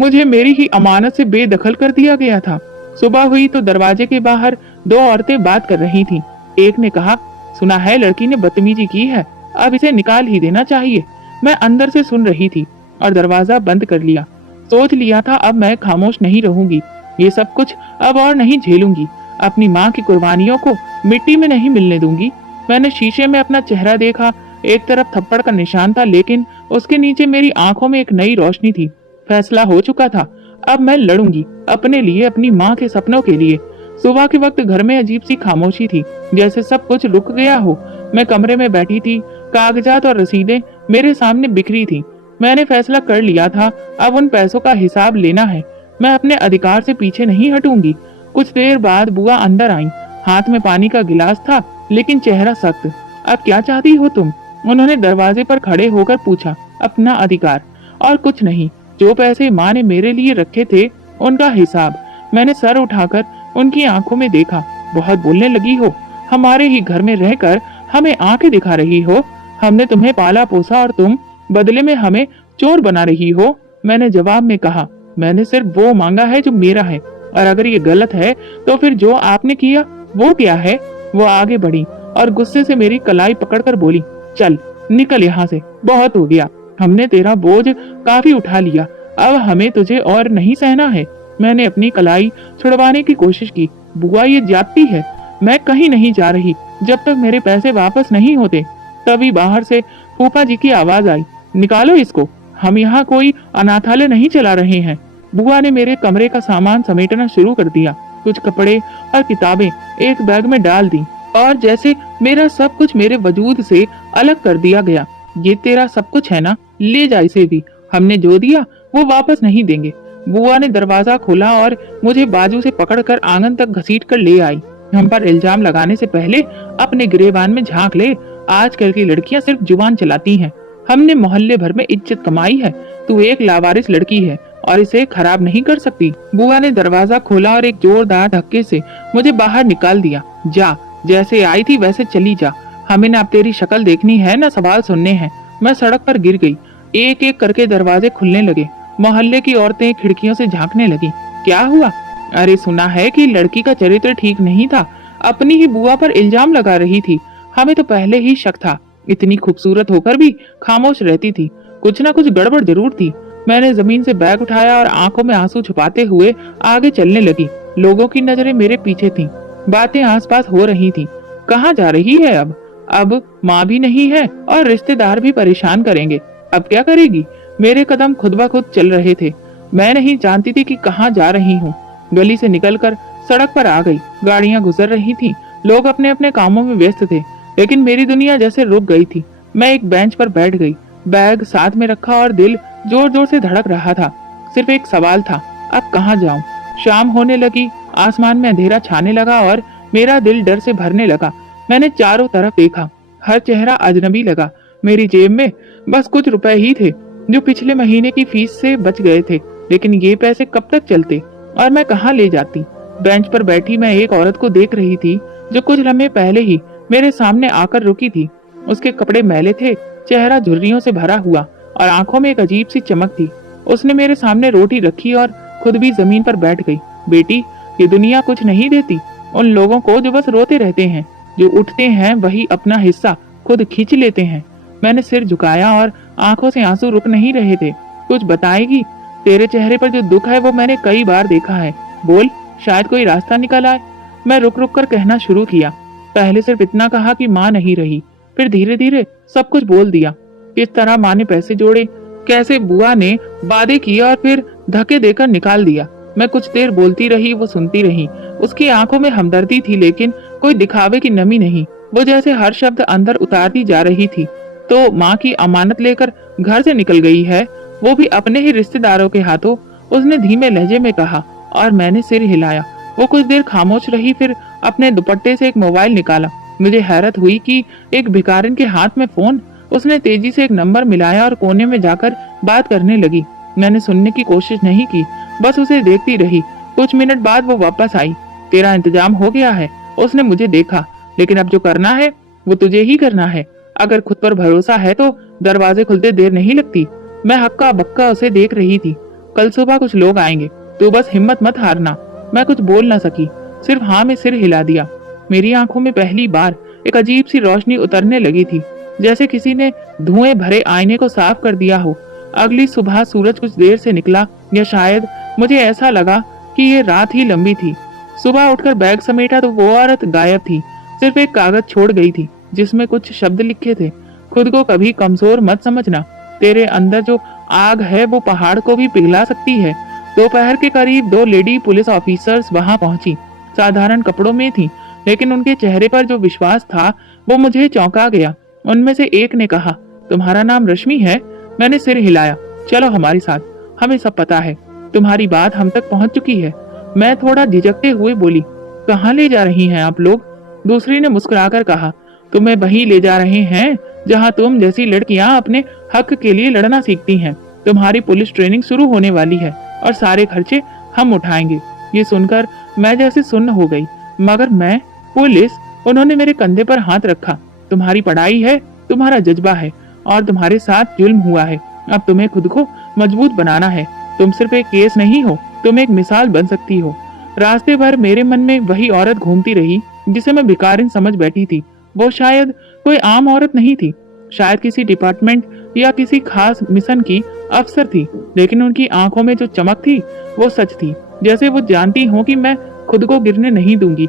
मुझे मेरी ही अमानत से बेदखल कर दिया गया था। सुबह हुई तो दरवाजे के बाहर दो औरतें बात कर रही थीं। एक ने कहा, सुना है लड़की ने बदतमीजी की है, अब इसे निकाल ही देना चाहिए। मैं अंदर से सुन रही थी और दरवाजा बंद कर लिया। सोच लिया था अब मैं खामोश नहीं रहूंगी। ये सब कुछ अब और नहीं झेलूंगी। अपनी माँ की कुर्बानियों को मिट्टी में नहीं मिलने दूंगी। मैंने शीशे में अपना चेहरा देखा। एक तरफ थप्पड़ का निशान था, लेकिन उसके नीचे मेरी आंखों में एक नई रोशनी थी। फैसला हो चुका था। अब मैं लड़ूंगी, अपने लिए, अपनी माँ के सपनों के लिए। सुबह के वक्त घर में अजीब सी खामोशी थी, जैसे सब कुछ रुक गया हो। मैं कमरे में बैठी थी, कागजात और रसीदें मेरे सामने बिखरी थी। मैंने फैसला कर लिया था, अब उन पैसों का हिसाब लेना है। मैं अपने अधिकार से पीछे नहीं हटूंगी। कुछ देर बाद बुआ अंदर आई। हाथ में पानी का गिलास था, लेकिन चेहरा सख्त। अब क्या चाहती हो तुम? उन्होंने दरवाजे पर खड़े होकर पूछा। अपना अधिकार और कुछ नहीं। जो पैसे माँ ने मेरे लिए रखे थे, उनका हिसाब। मैंने सर उठाकर उनकी आंखों में देखा। बहुत बोलने लगी हो। हमारे ही घर में रहकर हमें आंखें दिखा रही हो। हमने तुम्हें पाला पोसा और तुम बदले में हमें चोर बना रही हो। मैंने जवाब में कहा, मैंने सिर्फ वो मांगा है जो मेरा है, और अगर ये गलत है तो फिर जो आपने किया वो क्या है? वो आगे बढ़ी और गुस्से से मेरी कलाई पकड़कर बोली, चल निकल यहाँ से, बहुत हो गया। हमने तेरा बोझ काफी उठा लिया, अब हमें तुझे और नहीं सहना है। मैंने अपनी कलाई छुड़वाने की कोशिश की। बुआ ये जाती है, मैं कहीं नहीं जा रही जब तक मेरे पैसे वापस नहीं होते। तभी बाहर से फूफा जी की आवाज आई, निकालो इसको, हम यहाँ कोई अनाथालय नहीं चला रहे हैं। बुआ ने मेरे कमरे का सामान समेटना शुरू कर दिया। कुछ कपड़े और किताबें एक बैग में डाल दी, और जैसे मेरा सब कुछ मेरे वजूद से अलग कर दिया गया। ये तेरा सब कुछ है ना, ले जा इसे भी। हमने जो दिया वो वापस नहीं देंगे। बुआ ने दरवाजा खोला और मुझे बाजू से पकड़कर आंगन तक घसीट कर ले आई। हम पर इल्जाम लगाने से पहले अपने गिरेबान में झांक ले। आजकल की लड़कियां सिर्फ जुबान चलाती हैं। हमने मोहल्ले भर में इज्जत कमाई है। तू एक लावारिस लड़की है और इसे खराब नहीं कर सकती। बुआ ने दरवाजा खोला और एक जोरदार धक्के से मुझे बाहर निकाल दिया। जा, जैसे आई थी वैसे चली जा। हमें ना अब तेरी शक्ल देखनी है, ना सवाल सुनने हैं। मैं सड़क पर गिर गई। एक एक करके दरवाजे खुलने लगे। मोहल्ले की औरतें खिड़कियों से झांकने लगी। क्या हुआ? अरे सुना है कि लड़की का चरित्र ठीक नहीं था। अपनी ही बुआ पर इल्जाम लगा रही थी। हमें तो पहले ही शक था। इतनी खूबसूरत होकर भी खामोश रहती थी। कुछ ना कुछ गड़बड़ जरूर थी। मैंने जमीन से बैग उठाया और आंखों में आंसू छुपाते हुए आगे चलने लगी। लोगों की नजरें मेरे पीछे थीं। बातें आसपास हो रही थीं। कहाँ जा रही है अब? अब माँ भी नहीं है और रिश्तेदार भी परेशान करेंगे। अब क्या करेगी? मेरे कदम खुद ब खुद चल रहे थे। मैं नहीं जानती थी कि कहाँ जा रही हूँ। गली से निकलकर सड़क पर आ गई। गाड़ियां गुजर रही थीं। लोग अपने अपने कामों में व्यस्त थे, लेकिन मेरी दुनिया जैसे रुक गई थी। मैं एक बेंच पर बैठ गई, बैग साथ में रखा और दिल जोर जोर से धड़क रहा था। सिर्फ एक सवाल था, अब कहाँ जाऊं? शाम होने लगी, आसमान में अंधेरा छाने लगा और मेरा दिल डर से भरने लगा। मैंने चारों तरफ देखा, हर चेहरा अजनबी लगा। मेरी जेब में बस कुछ रुपए ही थे। जो पिछले महीने की फीस से बच गए थे, लेकिन ये पैसे कब तक चलते और मैं कहाँ ले जाती। बेंच पर बैठी मैं एक औरत को देख रही थी जो कुछ लम्हे पहले ही मेरे सामने आकर रुकी थी। उसके कपड़े मैले थे, चेहरा झुर्रियों से भरा हुआ और आंखों में एक अजीब सी चमक थी। उसने मेरे सामने रोटी रखी और खुद भी जमीन पर बैठ गई। बेटी, ये दुनिया कुछ नहीं देती उन लोगों को जो बस रोते रहते हैं। जो उठते हैं वही अपना हिस्सा खुद खींच लेते हैं। मैंने सिर झुकाया और आंखों से आंसू रुक नहीं रहे थे। कुछ बताएगी? तेरे चेहरे पर जो दुख है वो मैंने कई बार देखा है। बोल, शायद कोई रास्ता निकल आए। मैं रुक रुक कर कहना शुरू किया। पहले सिर्फ इतना कहा कि माँ नहीं रही, फिर धीरे धीरे सब कुछ बोल दिया। किस तरह माँ ने पैसे जोड़े, कैसे बुआ ने वादे किए और फिर धक्के देकर निकाल दिया। मैं कुछ देर बोलती रही, वो सुनती रही। उसकी आंखों में हमदर्दी थी, लेकिन कोई दिखावे की नमी नहीं। वो जैसे हर शब्द अंदर उतारती जा रही थी। तो माँ की अमानत लेकर घर से निकल गई है, वो भी अपने ही रिश्तेदारों के हाथों, उसने धीमे लहजे में कहा और मैंने सिर हिलाया। वो कुछ देर खामोश रही, फिर अपने दुपट्टे से एक मोबाइल निकाला। मुझे हैरत हुई कि एक भिखारिन के हाथ में फोन। उसने तेजी से एक नंबर मिलाया और कोने में जाकर बात करने लगी। मैंने सुनने की कोशिश नहीं की, बस उसे देखती रही। कुछ मिनट बाद वो वापस आई। तेरा इंतजाम हो गया है। उसने मुझे देखा। लेकिन अब जो करना है वो तुझे ही करना है। अगर खुद पर भरोसा है तो दरवाजे खुलते देर नहीं लगती। मैं हक्का बक्का उसे देख रही थी। कल सुबह कुछ लोग आएंगे, तू बस हिम्मत मत हारना। मैं कुछ बोल न सकी, सिर्फ हाँ में सिर हिला दिया। मेरी आंखों में पहली बार एक अजीब सी रोशनी उतरने लगी थी, जैसे किसी ने धुएं भरे आईने को साफ कर दिया हो। अगली सुबह सूरज कुछ देर से निकला, या शायद मुझे ऐसा लगा कि ये रात ही लंबी थी। सुबह उठकर बैग समेटा तो वो औरत गायब थी। सिर्फ एक कागज छोड़ गई थी जिसमें कुछ शब्द लिखे थे। खुद को कभी कमजोर मत समझना। तेरे अंदर जो आग है वो पहाड़ को भी पिघला सकती है। दोपहर के करीब 2 लेडी पुलिस ऑफिसर्स वहां पहुंची। साधारण कपड़ों में थी, लेकिन उनके चेहरे पर जो विश्वास था वो मुझे चौंका गया। उनमें से एक ने कहा, तुम्हारा नाम रश्मि है? मैंने सिर हिलाया। चलो हमारे साथ, हमें सब पता है। तुम्हारी बात हम तक पहुंच चुकी है। मैं थोड़ा झिझकते हुए बोली, कहाँ ले जा रही हैं आप लोग? दूसरी ने मुस्कुराकर कहा, तुम्हें वहीं ले जा रहे हैं जहां तुम जैसी लड़कियां अपने हक के लिए लड़ना सीखती हैं। तुम्हारी पुलिस ट्रेनिंग शुरू होने वाली है और सारे खर्चे हम उठाएंगे। ये सुनकर मैं जैसे सुन्न हो गई। मगर मैं पुलिस? उन्होंने मेरे कंधे पर हाथ रखा। तुम्हारी पढ़ाई है, तुम्हारा जज्बा है और तुम्हारे साथ जुल्म हुआ है। अब तुम्हें खुद को मजबूत बनाना है। तुम सिर्फ एक केस नहीं हो, तुम एक मिसाल बन सकती हो। रास्ते भर मेरे मन में वही औरत घूमती रही जिसे मैं भिखारिन समझ बैठी थी। वो शायद कोई आम औरत नहीं थी, शायद किसी डिपार्टमेंट या किसी खास मिशन की अफसर थी, लेकिन उनकी आंखों में जो चमक थी वो सच थी, जैसे वो जानती हो कि मैं खुद को गिरने नहीं दूंगी।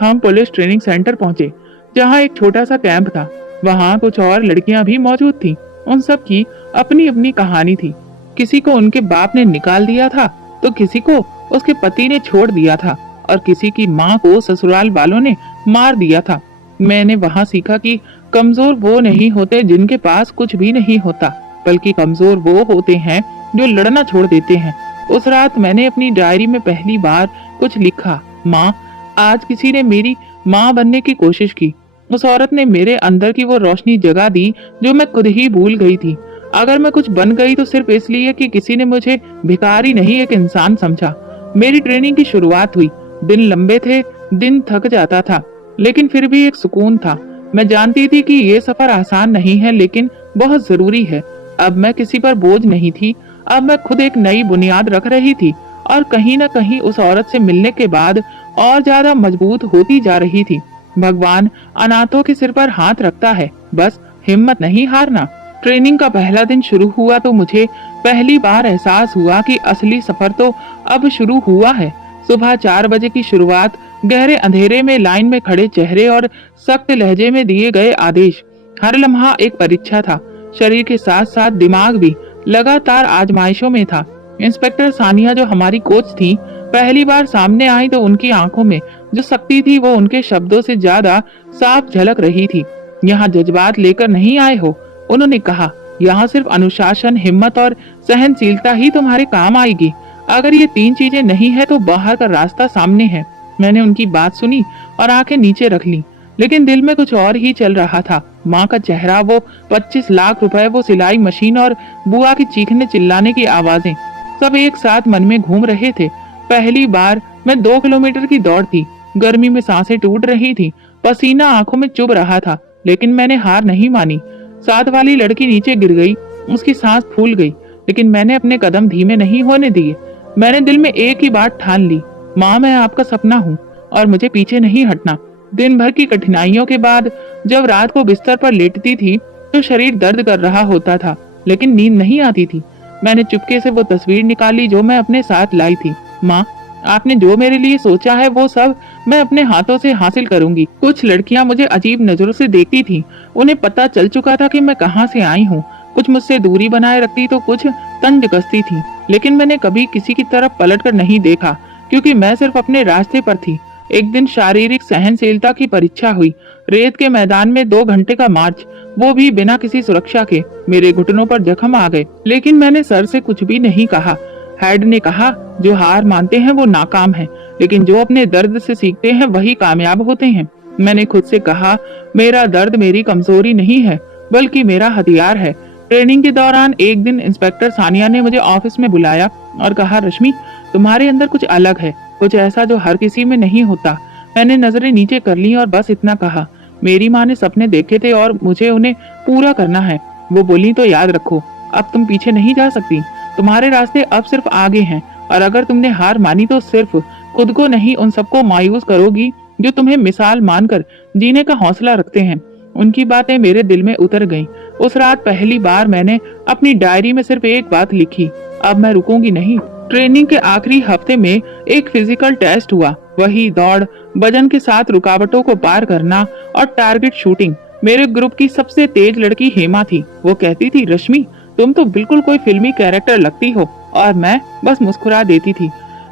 हम पुलिस ट्रेनिंग सेंटर पहुंचे, जहां एक छोटा सा कैंप था। वहां कुछ और लड़कियां भी मौजूद थी। उन सब की अपनी अपनी कहानी थी। किसी को उनके बाप ने निकाल दिया था, तो किसी को उसके पति ने छोड़ दिया था और किसी की माँ को ससुराल वालों ने मार दिया था। मैंने वहां सीखा कि कमजोर वो नहीं होते जिनके पास कुछ भी नहीं होता, बल्कि कमजोर वो होते हैं जो लड़ना छोड़ देते हैं। उस रात मैंने अपनी डायरी में पहली बार कुछ लिखा, माँ। आज किसी ने मेरी माँ बनने की कोशिश की। उस औरत ने मेरे अंदर की वो रोशनी जगा दी जो मैं खुद ही भूल गई थी। अगर मैं कुछ बन गई तो सिर्फ इसलिए कि किसी ने मुझे भिखारी नहीं एक इंसान समझा। मेरी ट्रेनिंग की शुरुआत हुई। दिन लंबे थे, दिन थक जाता था, लेकिन फिर भी एक सुकून था। मैं जानती थी कि ये सफर आसान नहीं है, लेकिन बहुत जरूरी है। अब मैं किसी पर बोझ नहीं थी। अब मैं खुद एक नई बुनियाद रख रही थी और कहीं न कहीं उस औरत से मिलने के बाद और ज्यादा मजबूत होती जा रही थी। भगवान अनाथों के सिर पर हाथ रखता है, बस हिम्मत नहीं हारना। ट्रेनिंग का पहला दिन शुरू हुआ तो मुझे पहली बार एहसास हुआ कि असली सफर तो अब शुरू हुआ है। सुबह 4 बजे की शुरुआत, गहरे अंधेरे में लाइन में खड़े चेहरे और सख्त लहजे में दिए गए आदेश। हर लम्हा एक परीक्षा था। शरीर के साथ साथ दिमाग भी लगातार आजमाइशों में था। इंस्पेक्टर सानिया जो हमारी कोच थी, पहली बार सामने आई तो उनकी आंखों में जो शक्ति थी वो उनके शब्दों से ज्यादा साफ झलक रही थी। यहाँ जज्बात लेकर नहीं आए हो, उन्होंने कहा। यहाँ सिर्फ अनुशासन, हिम्मत और सहनशीलता ही तुम्हारे काम आएगी। अगर ये 3 चीजें नहीं है तो बाहर का रास्ता सामने है। मैंने उनकी बात सुनी और आंखें नीचे रख ली, लेकिन दिल में कुछ और ही चल रहा था। माँ का चेहरा, वो 25 लाख रुपए, वो सिलाई मशीन और बुआ की चीखने चिल्लाने की आवाजें सब एक साथ मन में घूम रहे थे। पहली बार मैं 2 किलोमीटर की दौड़ थी। गर्मी में सांसें टूट रही थी, पसीना आंखों में चुभ रहा था, लेकिन मैंने हार नहीं मानी। साथ वाली लड़की नीचे गिर गई, उसकी सांस फूल गई, लेकिन मैंने अपने कदम धीमे नहीं होने दिए। मैंने दिल में एक ही बात ठान ली, माँ मैं आपका सपना हूँ और मुझे पीछे नहीं हटना। दिन भर की कठिनाइयों के बाद जब रात को बिस्तर पर लेटती थी तो शरीर दर्द कर रहा होता था, लेकिन नींद नहीं आती थी। मैंने चुपके से वो तस्वीर निकाली जो मैं अपने साथ लाई थी। माँ, आपने जो मेरे लिए सोचा है वो सब मैं अपने हाथों से हासिल करूंगी। कुछ लड़कियां मुझे अजीब नजरों से देखती थीं। उन्हें पता चल चुका था कि मैं कहाँ से आई हूँ। कुछ मुझसे दूरी बनाए रखती तो कुछ तंज कसती थी, लेकिन मैंने कभी किसी की तरफ पलटकर नहीं देखा, क्योंकि मैं सिर्फ अपने रास्ते पर थी। एक दिन शारीरिक सहनशीलता की परीक्षा हुई। रेत के मैदान में 2 घंटे का मार्च, वो भी बिना किसी सुरक्षा के। मेरे घुटनों पर जख्म आ गए, लेकिन मैंने सर से कुछ भी नहीं कहा। हेड ने कहा, जो हार मानते हैं वो नाकाम है, लेकिन जो अपने दर्द से सीखते हैं वही कामयाब होते हैं। मैंने खुद से कहा, मेरा दर्द मेरी कमजोरी नहीं है, बल्कि मेरा हथियार है। ट्रेनिंग के दौरान एक दिन इंस्पेक्टर सानिया ने मुझे ऑफिस में बुलाया और कहा, रश्मि, तुम्हारे अंदर कुछ अलग है, कुछ ऐसा जो हर किसी में नहीं होता। मैंने नजरें नीचे कर ली और बस इतना कहा, मेरी माँ ने सपने देखे थे और मुझे उन्हें पूरा करना है। वो बोली, तो याद रखो, अब तुम पीछे नहीं जा सकती। तुम्हारे रास्ते अब सिर्फ आगे हैं, और अगर तुमने हार मानी तो सिर्फ खुद को नहीं, उन सबको मायूस करोगी जो तुम्हें मिसाल मानकर जीने का हौसला रखते हैं। उनकी बातें मेरे दिल में उतर गईं। उस रात पहली बार मैंने अपनी डायरी में सिर्फ एक बात लिखी, अब मैं रुकूंगी नहीं। ट्रेनिंग के आखिरी हफ्ते में एक फिजिकल टेस्ट हुआ। वही दौड़, वजन के साथ रुकावटों को पार करना और टारगेट शूटिंग। मेरे ग्रुप की सबसे तेज लड़की हेमा थी। वो कहती थी, रश्मि, तुम तो बिल्कुल कोई फिल्मी कैरेक्टर लगती हो, और मैं बस मुस्कुरा देती थी।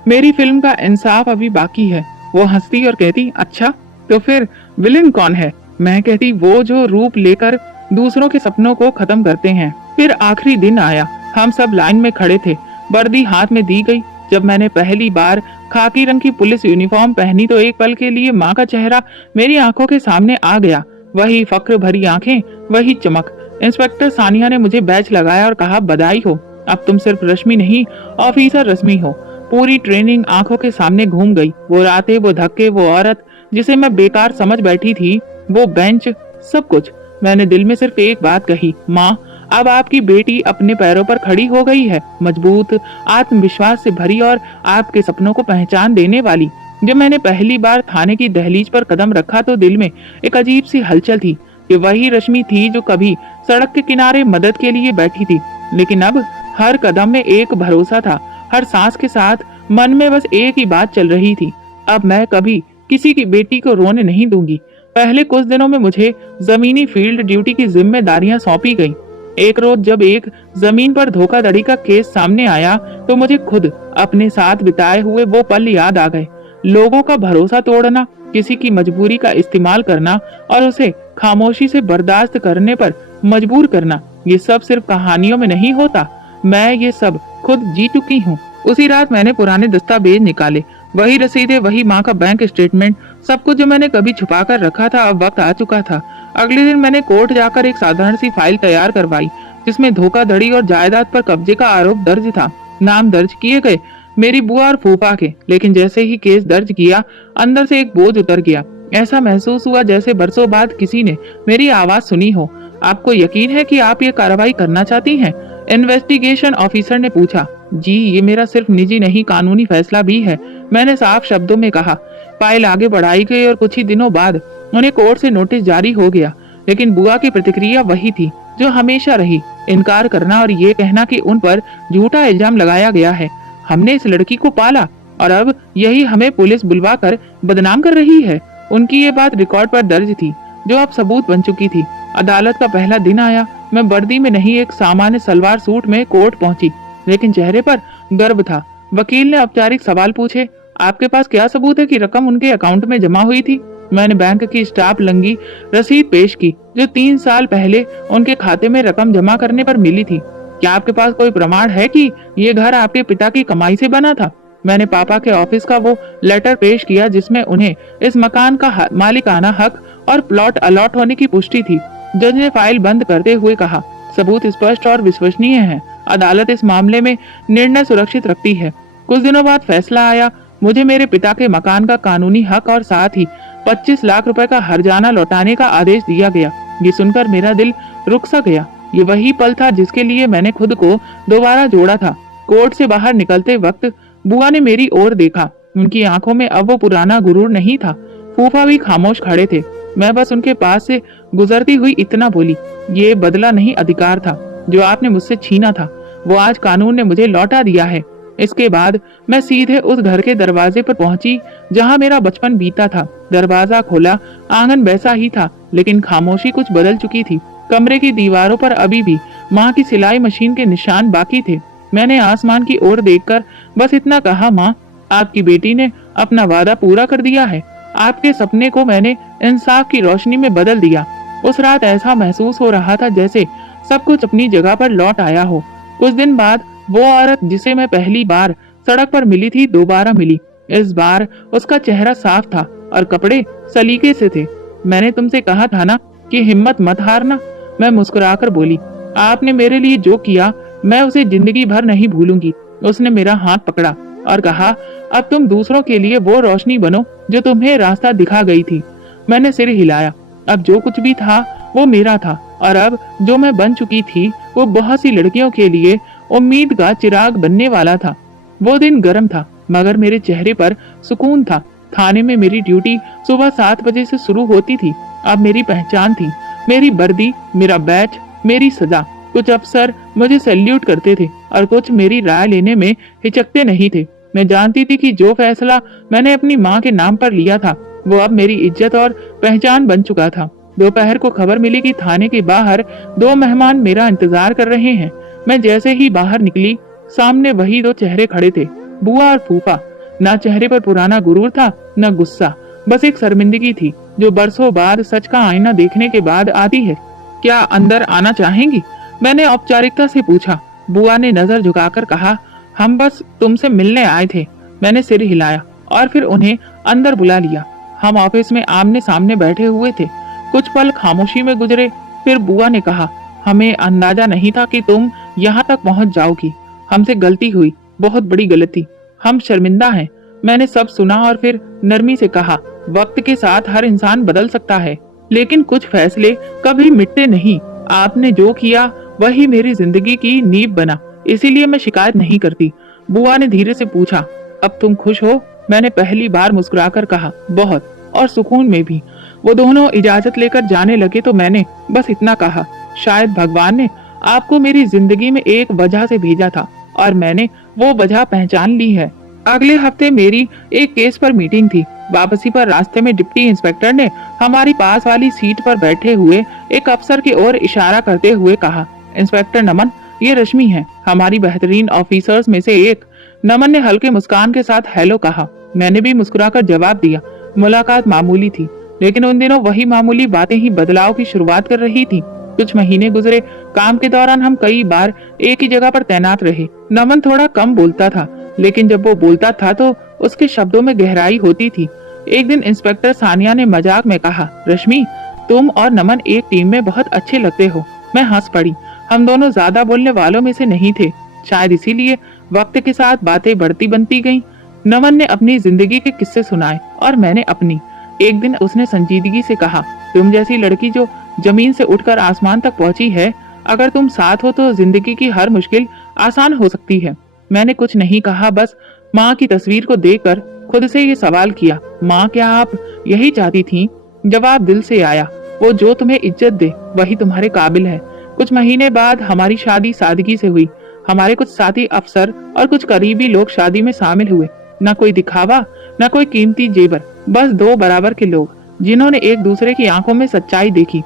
मेरी फिल्म का इंसाफ अभी बाकी है। वो हंसती और कहती, अच्छा तो फिर विलेन कौन है? मैं कहती, वो जो रूप लेकर दूसरों के सपनों को खत्म करते हैं। फिर आखिरी दिन आया। हम सब लाइन में खड़े थे। वर्दी हाथ में दी गई। जब मैंने पहली बार खाकी रंग की पुलिस यूनिफॉर्म पहनी तो एक पल के लिए माँ का चेहरा मेरी आंखों के सामने आ गया। वही फक्र भरी आंखें, वही चमक। इंस्पेक्टर सानिया ने मुझे बैच लगाया और कहा, बधाई हो, अब तुम सिर्फ रश्मि नहीं, ऑफिसर रश्मि हो। पूरी ट्रेनिंग आंखों के सामने घूम गई। वो रातें, वो धक्के, वो औरत जिसे मैं बेकार समझ बैठी थी, वो बेंच, सब कुछ। मैंने दिल में सिर्फ एक बात कही, माँ, अब आपकी बेटी अपने पैरों पर खड़ी हो गई है, मजबूत, आत्मविश्वास से भरी और आपके सपनों को पहचान देने वाली। जब मैंने पहली बार थाने की दहलीज पर कदम रखा तो दिल में एक अजीब सी हलचल थी। ये वही रश्मि थी जो कभी सड़क के किनारे मदद के लिए बैठी थी, लेकिन अब हर कदम में एक भरोसा था। हर सांस के साथ मन में बस एक ही बात चल रही थी, अब मैं कभी किसी की बेटी को रोने नहीं दूंगी। पहले कुछ दिनों में मुझे जमीनी फील्ड ड्यूटी की जिम्मेदारियां सौंपी गईं। एक रोज जब एक जमीन पर धोखाधड़ी का केस सामने आया तो मुझे खुद अपने साथ बिताए हुए वो पल याद आ गए। लोगों का भरोसा तोड़ना, किसी की मजबूरी का इस्तेमाल करना और उसे खामोशी से बर्दाश्त करने पर मजबूर करना, ये सब सिर्फ कहानियों में नहीं होता। मैं ये सब खुद जी चुकी हूँ। उसी रात मैंने पुराने दस्तावेज निकाले, वही रसीदें, वही माँ का बैंक स्टेटमेंट, सब कुछ जो मैंने कभी छुपा कर रखा था अब वक्त आ चुका था। अगले दिन मैंने कोर्ट जाकर एक साधारण सी फाइल तैयार करवाई, जिसमें धोखाधड़ी और जायदाद पर कब्जे का आरोप दर्ज था। नाम दर्ज किए गए मेरी बुआ और फूफा के, लेकिन जैसे ही केस दर्ज किया अंदर से एक बोझ उतर गया। ऐसा महसूस हुआ जैसे बरसों बाद किसी ने मेरी आवाज सुनी हो। आपको यकीन है कि आप ये कार्रवाई करना चाहती हैं? इन्वेस्टिगेशन ऑफिसर ने पूछा। जी, ये मेरा सिर्फ निजी नहीं, कानूनी फैसला भी है, मैंने साफ शब्दों में कहा। फाइल आगे बढ़ाई गई और कुछ ही दिनों बाद उन्हें कोर्ट से नोटिस जारी हो गया, लेकिन बुआ की प्रतिक्रिया वही थी जो हमेशा रही, इनकार करना और ये कहना कि उन पर झूठा इल्जाम लगाया गया है। हमने इस लड़की को पाला और अब यही हमें पुलिस बुलवा कर बदनाम कर रही है। उनकी ये बात रिकॉर्ड पर दर्ज थी, जो अब सबूत बन चुकी थी। अदालत का पहला दिन आया। मैं वर्दी में नहीं, एक सामान्य सलवार सूट में कोर्ट पहुंची, लेकिन चेहरे पर गर्व था। वकील ने औपचारिक सवाल पूछे, आपके पास क्या सबूत है कि रकम उनके अकाउंट में जमा हुई थी? मैंने बैंक की स्टाफ लंगी रसीद पेश की, जो 3 साल पहले उनके खाते में रकम जमा करने पर मिली थी। क्या आपके पास कोई प्रमाण है कि ये घर आपके पिता की कमाई से बना था? मैंने पापा के ऑफिस का वो लेटर पेश किया जिसमें उन्हें इस मकान का मालिकाना हक और प्लॉट अलॉट होने की पुष्टि थी। जज ने फाइल बंद करते हुए कहा, सबूत स्पष्ट और विश्वसनीय है। अदालत इस मामले में निर्णय सुरक्षित रखती है। कुछ दिनों बाद फैसला आया। मुझे मेरे पिता के मकान का कानूनी हक और साथ ही 25 लाख रुपए का हर्जाना लौटाने का आदेश दिया गया। ये सुनकर मेरा दिल रुक सा गया। ये वही पल था जिसके लिए मैंने खुद को दोबारा जोड़ा था। कोर्ट से बाहर निकलते वक्त बुआ ने मेरी ओर देखा। उनकी आंखों में अब वो पुराना गुरूर नहीं था। फूफा भी खामोश खड़े थे। मैं बस उनके पास से गुजरती हुई इतना बोली, ये बदला नहीं अधिकार था जो आपने मुझसे छीना था, वो आज कानून ने मुझे लौटा दिया है। इसके बाद मैं सीधे उस घर के दरवाजे पर पहुंची जहां मेरा बचपन बीता था। दरवाजा खोला, आंगन वैसा ही था, लेकिन खामोशी कुछ बदल चुकी थी। कमरे की दीवारों पर अभी भी माँ की सिलाई मशीन के निशान बाकी थे। मैंने आसमान की ओर देखकर बस इतना कहा, माँ, आपकी बेटी ने अपना वादा पूरा कर दिया है। आपके सपने को मैंने इंसाफ की रोशनी में बदल दिया। उस रात ऐसा महसूस हो रहा था जैसे सब कुछ अपनी जगह पर लौट आया हो। कुछ दिन बाद वो औरत जिसे मैं पहली बार सड़क पर मिली थी दोबारा मिली। इस बार उसका चेहरा साफ था और कपड़े सलीके से थे। मैंने तुमसे कहा था ना कि हिम्मत मत हारना, मैं मुस्कुराकर बोली। आपने मेरे लिए जो किया मैं उसे जिंदगी भर नहीं भूलूंगी। उसने मेरा हाथ पकड़ा और कहा, अब तुम दूसरों के लिए वो रोशनी बनो जो तुम्हें रास्ता दिखा गई थी। मैंने सिर हिलाया। अब जो कुछ भी था वो मेरा था और अब जो मैं बन चुकी थी वो बहुत सी लड़कियों के लिए उम्मीद का चिराग बनने वाला था। वो दिन गर्म था मगर मेरे चेहरे पर सुकून था। थाने में मेरी ड्यूटी सुबह 7 बजे से शुरू होती थी। अब मेरी पहचान थी, मेरी वर्दी, मेरा बैच, मेरी सजा। कुछ अफसर मुझे सैल्यूट करते थे और कुछ मेरी राय लेने में हिचकते नहीं थे। मैं जानती थी कि जो फैसला मैंने अपनी माँ के नाम पर लिया था वो अब मेरी इज्जत और पहचान बन चुका था। दोपहर को खबर मिली कि थाने के बाहर 2 मेहमान मेरा इंतजार कर रहे हैं। मैं जैसे ही बाहर निकली, सामने वही 2 चेहरे खड़े थे, बुआ और फूफा। ना चेहरे पर पुराना गुरूर था, न गुस्सा, बस एक शर्मिंदगी थी जो बरसों बाद सच का आईना देखने के बाद आती है। क्या अंदर आना चाहेंगी? मैंने औपचारिकता से पूछा। बुआ ने नजर झुकाकर कहा, हम बस तुमसे मिलने आए थे। मैंने सिर हिलाया और फिर उन्हें अंदर बुला लिया। हम ऑफिस में आमने सामने बैठे हुए थे। कुछ पल खामोशी में गुजरे। फिर बुआ ने कहा, हमें अंदाजा नहीं था कि तुम यहाँ तक पहुँच जाओगी। हमसे गलती हुई, बहुत बड़ी गलती। हम शर्मिंदा हैं। मैंने सब सुना और फिर नरमी से कहा, वक्त के साथ हर इंसान बदल सकता है, लेकिन कुछ फैसले कभी मिटते नहीं। आपने जो किया वही मेरी जिंदगी की नींव बना, इसीलिए मैं शिकायत नहीं करती। बुआ ने धीरे से पूछा, अब तुम खुश हो? मैंने पहली बार मुस्कुराकर कहा, बहुत, और सुकून में भी। वो दोनों इजाजत लेकर जाने लगे तो मैंने बस इतना कहा, शायद भगवान ने आपको मेरी जिंदगी में एक वजह से भेजा था और मैंने वो वजह पहचान ली है। अगले हफ्ते मेरी एक केस पर मीटिंग थी। वापसी पर रास्ते में डिप्टी इंस्पेक्टर ने हमारी पास वाली सीट पर बैठे हुए एक अफसर की ओर इशारा करते हुए कहा, इंस्पेक्टर नमन, ये रश्मि है, हमारी बेहतरीन ऑफिसर्स में से एक। नमन ने हल्के मुस्कान के साथ हेलो कहा। मैंने भी मुस्कुराकर जवाब दिया। मुलाकात मामूली थी, लेकिन उन दिनों वही मामूली बातें ही बदलाव की शुरुआत कर रही थी। कुछ महीने गुजरे। काम के दौरान हम कई बार एक ही जगह पर तैनात रहे। नमन थोड़ा कम बोलता था, लेकिन जब वो बोलता था तो उसके शब्दों में गहराई होती थी। एक दिन इंस्पेक्टर सानिया ने मजाक में कहा, रश्मि, तुम और नमन एक टीम में बहुत अच्छे लगते हो। मैं हंस पड़ी। हम दोनों ज्यादा बोलने वालों में से नहीं थे, शायद इसीलिए वक्त के साथ बातें बढ़ती बनती गईं। नमन ने अपनी जिंदगी के किस्से सुनाए और मैंने अपनी। एक दिन उसने संजीदगी से कहा, तुम जैसी लड़की जो जमीन से उठकर आसमान तक पहुंची है, अगर तुम साथ हो तो जिंदगी की हर मुश्किल आसान हो सकती है। मैंने कुछ नहीं कहा, बस माँ की तस्वीर को देखकर खुद से ये सवाल किया, माँ, क्या आप यही चाहती थी? जवाब दिल से आया, वो जो तुम्हें इज्जत दे वही तुम्हारे काबिल है। कुछ महीने बाद हमारी शादी सादगी से हुई। हमारे कुछ साथी अफसर और कुछ करीबी लोग शादी में शामिल हुए। न कोई दिखावा, न कोई कीमती जेवर, बस 2 बराबर के लोग जिन्होंने एक दूसरे की आंखों में सच्चाई देखी।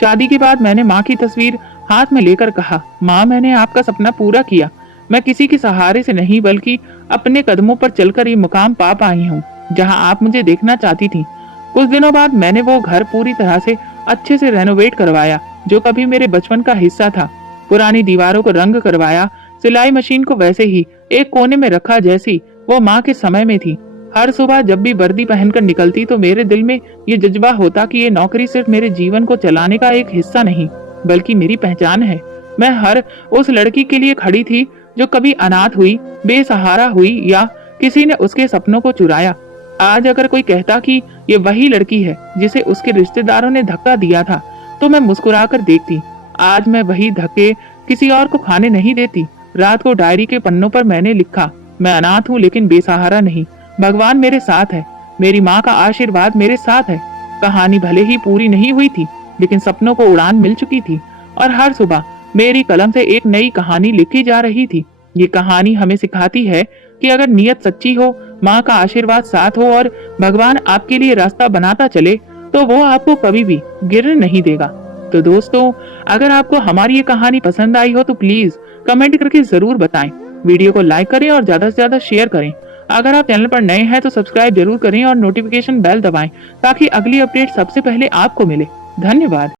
शादी के बाद मैंने माँ की तस्वीर हाथ में लेकर कहा, माँ, मैंने आपका सपना पूरा किया। मैं किसी के सहारे से नहीं बल्कि अपने कदमों पर चलकर ये मुकाम पा पाई हूँ जहाँ आप मुझे देखना चाहती थी। कुछ दिनों बाद मैंने वो घर पूरी तरह से अच्छे से रेनोवेट करवाया जो कभी मेरे बचपन का हिस्सा था। पुरानी दीवारों को रंग करवाया, सिलाई मशीन को वैसे ही एक कोने में रखा जैसी वो माँ के समय में थी। हर सुबह जब भी वर्दी पहनकर निकलती तो मेरे दिल में ये जज्बा होता कि ये नौकरी सिर्फ मेरे जीवन को चलाने का एक हिस्सा नहीं बल्कि मेरी पहचान है। मैं हर उस लड़की के लिए खड़ी थी जो कभी अनाथ हुई, बेसहारा हुई या किसी ने उसके सपनों को चुराया। आज अगर कोई कहता कि ये वही लड़की है जिसे उसके रिश्तेदारों ने धक्का दिया था तो मैं मुस्कुराकर देखती। आज मैं वही धक्के किसी और को खाने नहीं देती। रात को डायरी के पन्नों पर मैंने लिखा, मैं अनाथ हूँ लेकिन बेसहारा नहीं। भगवान मेरे साथ है, मेरी माँ का आशीर्वाद मेरे साथ है। कहानी भले ही पूरी नहीं हुई थी लेकिन सपनों को उड़ान मिल चुकी थी और हर सुबह मेरी कलम से एक नई कहानी लिखी जा रही थी। ये कहानी हमें सिखाती है कि अगर नीयत सच्ची हो, माँ का आशीर्वाद साथ हो और भगवान आपके लिए रास्ता बनाता चले तो वो आपको कभी भी गिरने नहीं देगा। तो दोस्तों, अगर आपको हमारी ये कहानी पसंद आई हो तो प्लीज कमेंट करके जरूर बताएं। वीडियो को लाइक करें और ज्यादा से ज्यादा शेयर करें। अगर आप चैनल पर नए हैं तो सब्सक्राइब जरूर करें और नोटिफिकेशन बेल दबाएं ताकि अगली अपडेट सबसे पहले आपको मिले। धन्यवाद।